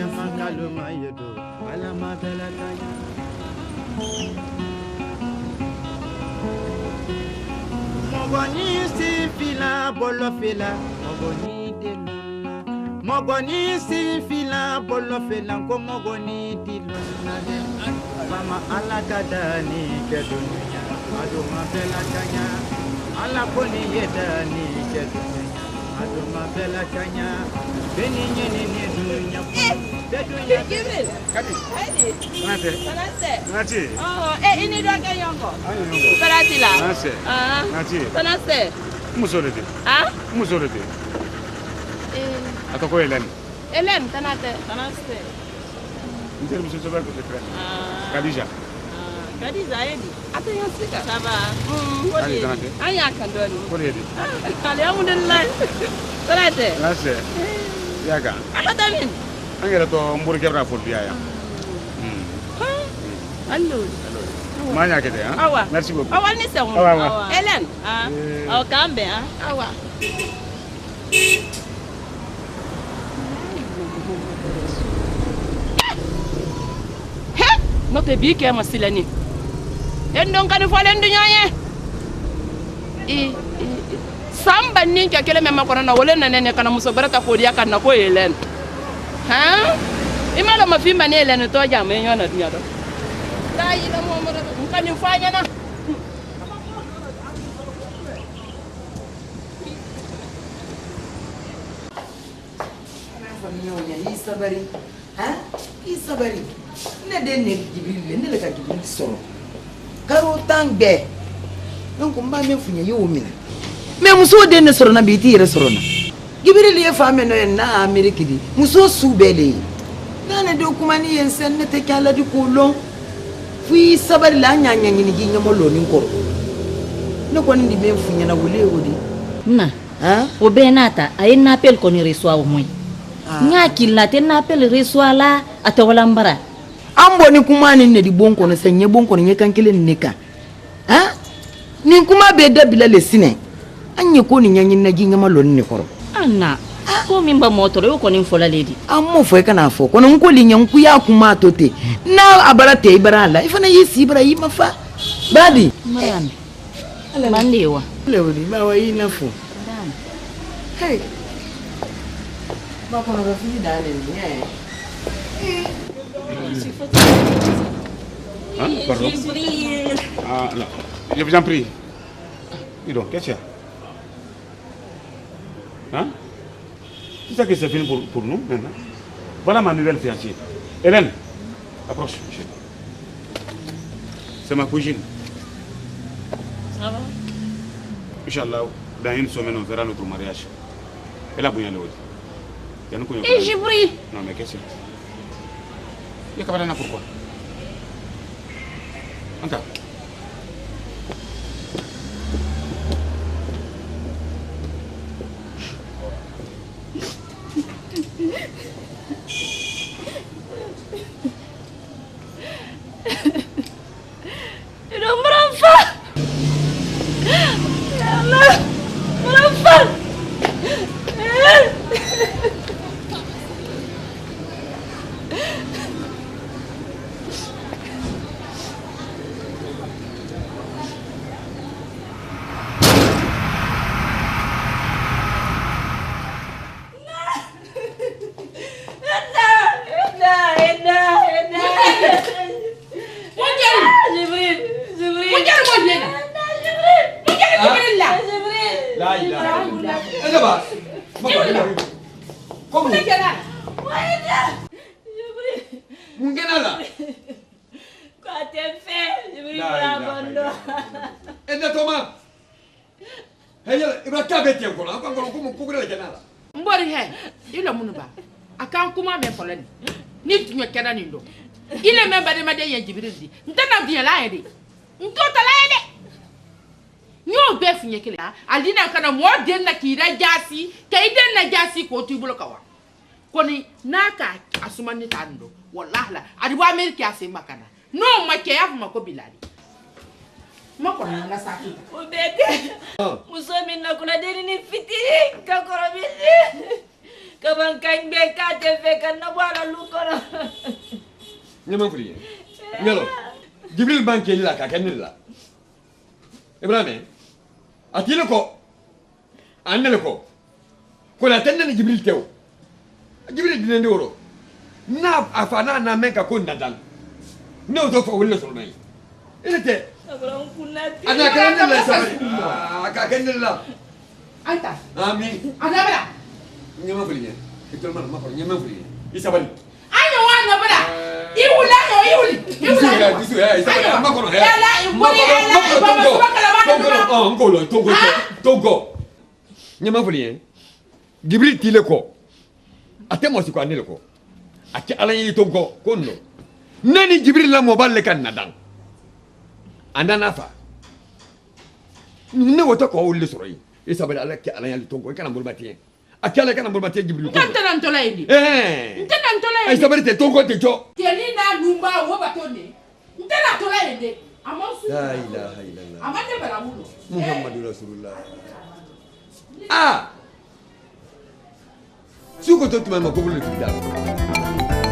Mogoni si fila bolo fila mogoni deluna mogoni si fila bolo fila ko mogoni diluna mama ala kadani ke dunya aduma bela kanya ala koni yedani ke dunya aduma bela kanya beni nyeni ni dunya bedunya Jibril kadi nate nate oh ini dua kayongo berarti lah nate tanaste musolete musolete atako Helen tanaste ntere muso soba ko sekre Khadija edi atanya sika saba ali tanaste anya kandoni edi alhamdulillah tanaste nase yaga atamin angela to mburu kebra fo biya ya Allô. Manya kete hein. Awa. Merci beaucoup. Awa ni sɛŋ. Awa. Hélène. Awa k'an bɛn Awa. He, n'o tɛ bi kɛ ma silani. E ndon kadi fɔlen du ɲɔgɔn ye. San ba ni kɛ kelen mɛ ma kɔnɔ na wale nana ne kana muso bɛrɛ ta fodiya ka na ko Hélène. Han? I ma dɔn ma fin ba ni Hélène tɔ jaa mɛ ɲɔgɔn na dunya dɔn. Taa yi la mɔ mɔrɔ n ka nin fɔ a ɲɛna. Sabari hein sabari ne den ne Jibril ne le ka Jibril sɔrɔ karo tan bɛɛ donc n b'a mɛn fuɲɛ ye o minɛ mais muso den ne sɔrɔ na bi i t'i yɛrɛ sɔrɔ na Jibril ye fa mɛn n'o ye n'a Amérique di muso su bɛɛ de ye n'a ne den kuma ni ye sɛn ne tɛ kɛ ala di k'o lɔn fo i sabari la an y'a ɲɛɲini k'i ɲɛmɔ lɔni kɔrɔ ne kɔni di mɛn fuɲɛ na wele o de na o bɛɛ n'a ta a ye n'appel kɔni reçoit au moins nya kila te n'appel reçoit la a tɛ walanbara an bɔ ni kuma ni ne di bon kɔnɔ sɛ ɲɛ bon kɔnɔ ɲɛ kan kelen ne kan nin kuma bɛɛ dabila le sinɛ an ye ko ni ɲɛɲini na ji ɲɛma lɔni ne kɔrɔ na ko min ba mɔ tɔrɔ o kɔni fɔla le di an m'o fɔ i kana fɔ kɔnɔ n ko li ɲɛ n ko y'a kuma to ten n'a a bara tɛ i bara a la i fana y'i si bara i ma fa badi man de wa lewuli ba wa i na fo hey ba kɔnɔ bɛ fili da ne ni Hein? Pardon? Ah, non. Je vous en prie. Dis donc, qu'est-ce qu'il y a? Hein? C'est ça que c'est fini pour nous maintenant. Voilà ma nouvelle fiancée. Hélène, approche. C'est ma cousine. Ça va? Inch'Allah, dans une semaine, on fera notre mariage. Elle a bouillé le haut. Et j'ai pris. Non, mais qu'est-ce que c'est? Il y a qu'à pourquoi? Encore. Mbori he ilo munuba akan kuma me folani ni tunyo kena ni ndo ile me bade made ye Jibril di ntana dia la yede nto ta la yede nyo be funye kele alina kana mo den na kira jasi kay den na jasi ko tu bulo kawa koni naka asumani tando wallahi la adi wa America ase makana no make ya fuma ko bilali mako na saki ubete muso minna kuna deni ni fiti ka korobisi ka ban kan be ka te fe kan na bala lukoro nyama furi ngelo Jibril banke la ka kenilla Ibrahim atile ko annele ko la tenne ni Jibril tew Jibril dinende woro na afana na menka ko ndadal no to fo wala solmay ilete ana kenilla la sabari ka kenilla anta amin ana bala nyama furi itol man ma ko nyama furi isabali ayo wana bala iwula yo iwuli disu ya isabali ma ko no he Togo. Nyama fuli Jibril tile ko. Ate mo siko anele ko. Ake ala yi Togo kono. Nani Jibril la mo balle kan nadan. Andana fa. Ne woto ko wulle soroyi. Isabel ala ke ala yi Togo kana mbul batien. Ake ala kana mbul batien Jibril ko. Ntana ntola yidi. Ntana ntola yidi. Isabel te Togo te jo. Teli na numba wo batone. Ntana de la ilaha illallah amande baramulo muhammadu rasulullah ah suko to tuma ma ko bulu tida